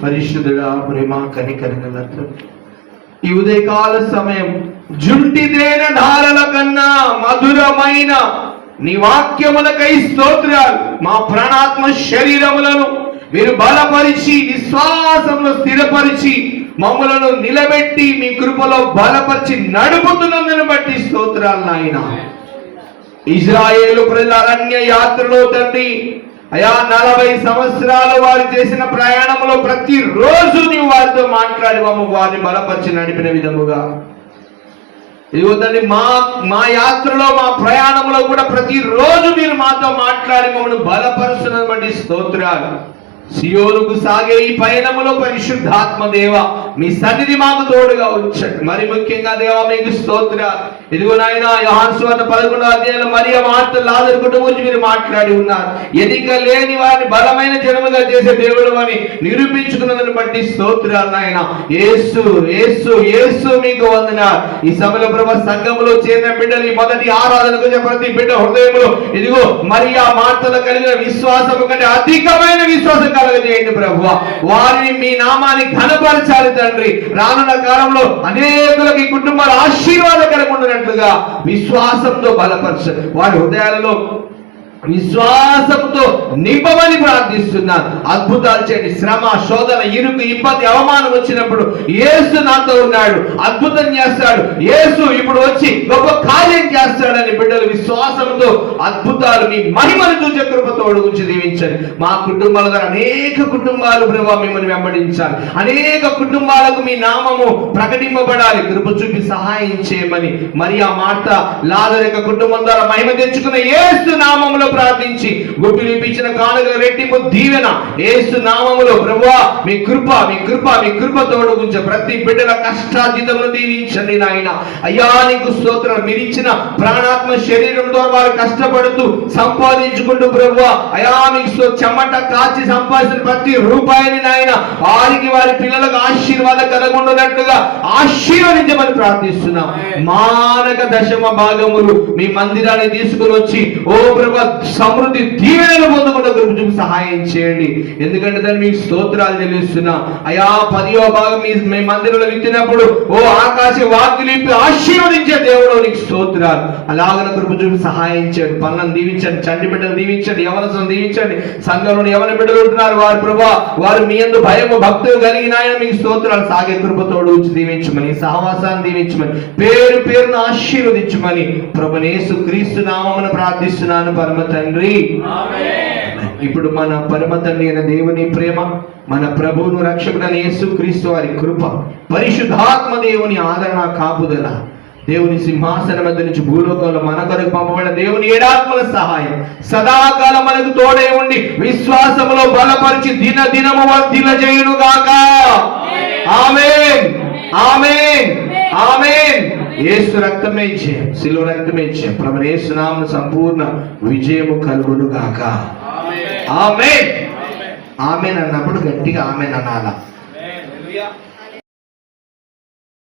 పరిశుద్ధుడా, ప్రేమ కనికరగలతో ఈ ఉదయకాల సమయం జుంటిదేన ధారల కన్నా మధురమైన నీ వాక్యములకై స్తోత్రాలు. మా ప్రాణాత్మ శరీరములను మీరు బలపరిచి విశ్వాసంలో స్థిరపరిచి మమ్మలను నిలబెట్టి మీ కృపలో బలపరిచి నడుపుతున్నందును బట్టి స్తోత్రాలు నాయన. ఇజ్రాయేలు ప్రజల అరణ్య యాత్రలో తండ్రి అయా 40 సంవత్సరాలు వారు చేసిన ప్రయాణంలో ప్రతిరోజు నీవు వారితో మాట్లాడి వారిని బలపరిచి నడిపిన విధముగా ఇదిగో తండ్రి మా యాత్రలో మా ప్రయాణంలో కూడా ప్రతిరోజు మీరు మాతో మాట్లాడి మమ్మల్ని బలపరుస్తున్న బట్టి స్తోత్రాలు. సియోనుకు సాగే ఈ పయనములో పరిశుద్ధాత్మ దేవ మీ సన్నిధి మాకు తోడుగా ఉంచండి. మరి ముఖ్యంగా దేవ మీకు స్తోత్రాలు. ఇదిగో నాయన యోహాను సువార్త 11వ అధ్యాయంలో మరియ మార్త లాజరు కుటుంబం గురించి మీరు మాట్లాడి ఉన్నారు. ఎన్నిక లేని వారిని బలమైన జనముగా చేసే దేవుడు అని నిరూపించుకున్నదని బట్టి స్తోత్రాలు నాయన. యేసు యేసు యేసు మీకు వందనాలు. ఈ సభలో ప్రభు సంఘములో చేరిన బిడ్డలు ఈ మొదటి ఆరాధనకు ప్రతి బిడ్డ హృదయంలో ఇదిగో మరియ మార్తలు కలిగిన విశ్వాసము కంటే అధికమైన విశ్వాసం కలగజేయండి ప్రభువా. వారిని మీ నామాన్ని ఘనపరచాలి తండ్రి. రానున్న కాలంలో అనేకులకి కుటుంబాల ఆశీర్వాదకరంగా ఉన్నట్లుగా విశ్వాసంతో బలపరచండి. వారి హృదయాలలో విశ్వాసంతో నింపమని ప్రార్థిస్తున్నాను. అద్భుతాలు చేయండి. శ్రమ, శోధన, ఇరుకు, ఇబ్బంది, అవమానం వచ్చినప్పుడు యేసు నాతో ఉన్నాడు, అద్భుతం చేస్తాడు, యేసు ఇప్పుడు వచ్చి గొప్ప కార్యం చేస్తాడని బిడ్డలు విశ్వాసంతో అద్భుతాలు మీ మహిమను చూసే కృపతో గురించి దీవించండి. మా కుటుంబాల ద్వారా అనేక కుటుంబాలు ప్రభావ మిమ్మల్ని వెంబడించాలి. అనేక కుటుంబాలకు మీ నామము ప్రకటింపబడాలి. కృప చూపి సహాయం చేయమని మరి ఆ మాట లాజరు కుటుంబం ద్వారా మహిమ తెచ్చుకున్న యేసు నామములో ప్రార్థించి గుప్పిలు ఇప్పించిన కానుకల రెట్టింపు దీవెన యేసు నామములో ప్రభువా మీ కృప మీ కృప మీ కృప తోడు గుంచ ప్రతి బిడ్డల కష్టార్జితమును దీవించండి నాయన. అయ్యా నీకు స్తోత్రాలు. మీరు ఇచ్చిన ప్రాణాత్మ శరీరం ద్వారా వారు కష్టపడుతూ సంపాదించుకుంటూ ప్రభువా అయ్యా మీకు చెమట కాచి సంపాదించిన ప్రతి రూపాయిని నాయన వారికి వారి పిల్లలకు ఆశీర్వాదం కలగొండునట్లుగా ఆశీర్వదించమని ప్రార్థిస్తున్నాం. మానక దశమ భాగములు మీ మందిరాన్ని తీసుకుని వచ్చి ఓ ప్రభు సమృద్ధి దీవెనలు పొందుకుంటూ కృప చూపి సహాయం చేయండి. ఎందుకంటే దాన్ని మీకు స్తోత్రాలు చెల్లిస్తున్నా అయా. 10వ భాగం మీ మందిరంలో విత్తినప్పుడు ఓ ఆకాశ వాక్యులిపి ఆశీర్వదించే దేవుడు నీకు స్తోత్రాలు. అలాగన కృప చూపి సహాయం చేయండి. పనులను దీవించండి, చంటి బిడ్డలు దీవించండి, యవనస్తులను దీవించండి. సంఘంలో యవన బిడ్డలు ఉంటున్నారు వారు ప్రభా, వారు మీ యందు భయము భక్తులు కలిగిన ఆయన మీకు స్తోత్రాలు. సాగే కృపతోడు ఉంచి దీవించమని, సహవాసాన్ని దీవించమని, పేరు పేరును ఆశీర్వదించమని ప్రభునేసు క్రీస్తు నామమున ప్రార్థిస్తున్నాను పరమ తండ్రి. ఇప్పుడు మన పరమ తండ్రి అయిన దేవుని ప్రేమ, మన ప్రభువును రక్షకుడైన యేసు క్రీస్తు వారి కృప, పరిశుద్ధాత్మ దేవుని ఆదరణ కాపుదల, దేవుని సింహాసనం మధ్య నుంచి భూలోకంలో మన కొరకు పంపబడిన దేవుని ఏడాత్మల సహాయం సదాకాలం మనకు తోడే ఉండి విశ్వాసములో బలపరిచి దినదినము వర్ధిల్ల చేయును గాక. ఆమేన్, ఆమేన్, ఆమేన్. యేసు రక్తమే జయం, శిలువ రక్తమే జయం. ప్రభువు యేసు నామమున సంపూర్ణ విజయము కలుగును గాక. ఆమేన్, ఆమేన్ అన్నప్పుడు గట్టిగా ఆమేన్ అనాలా.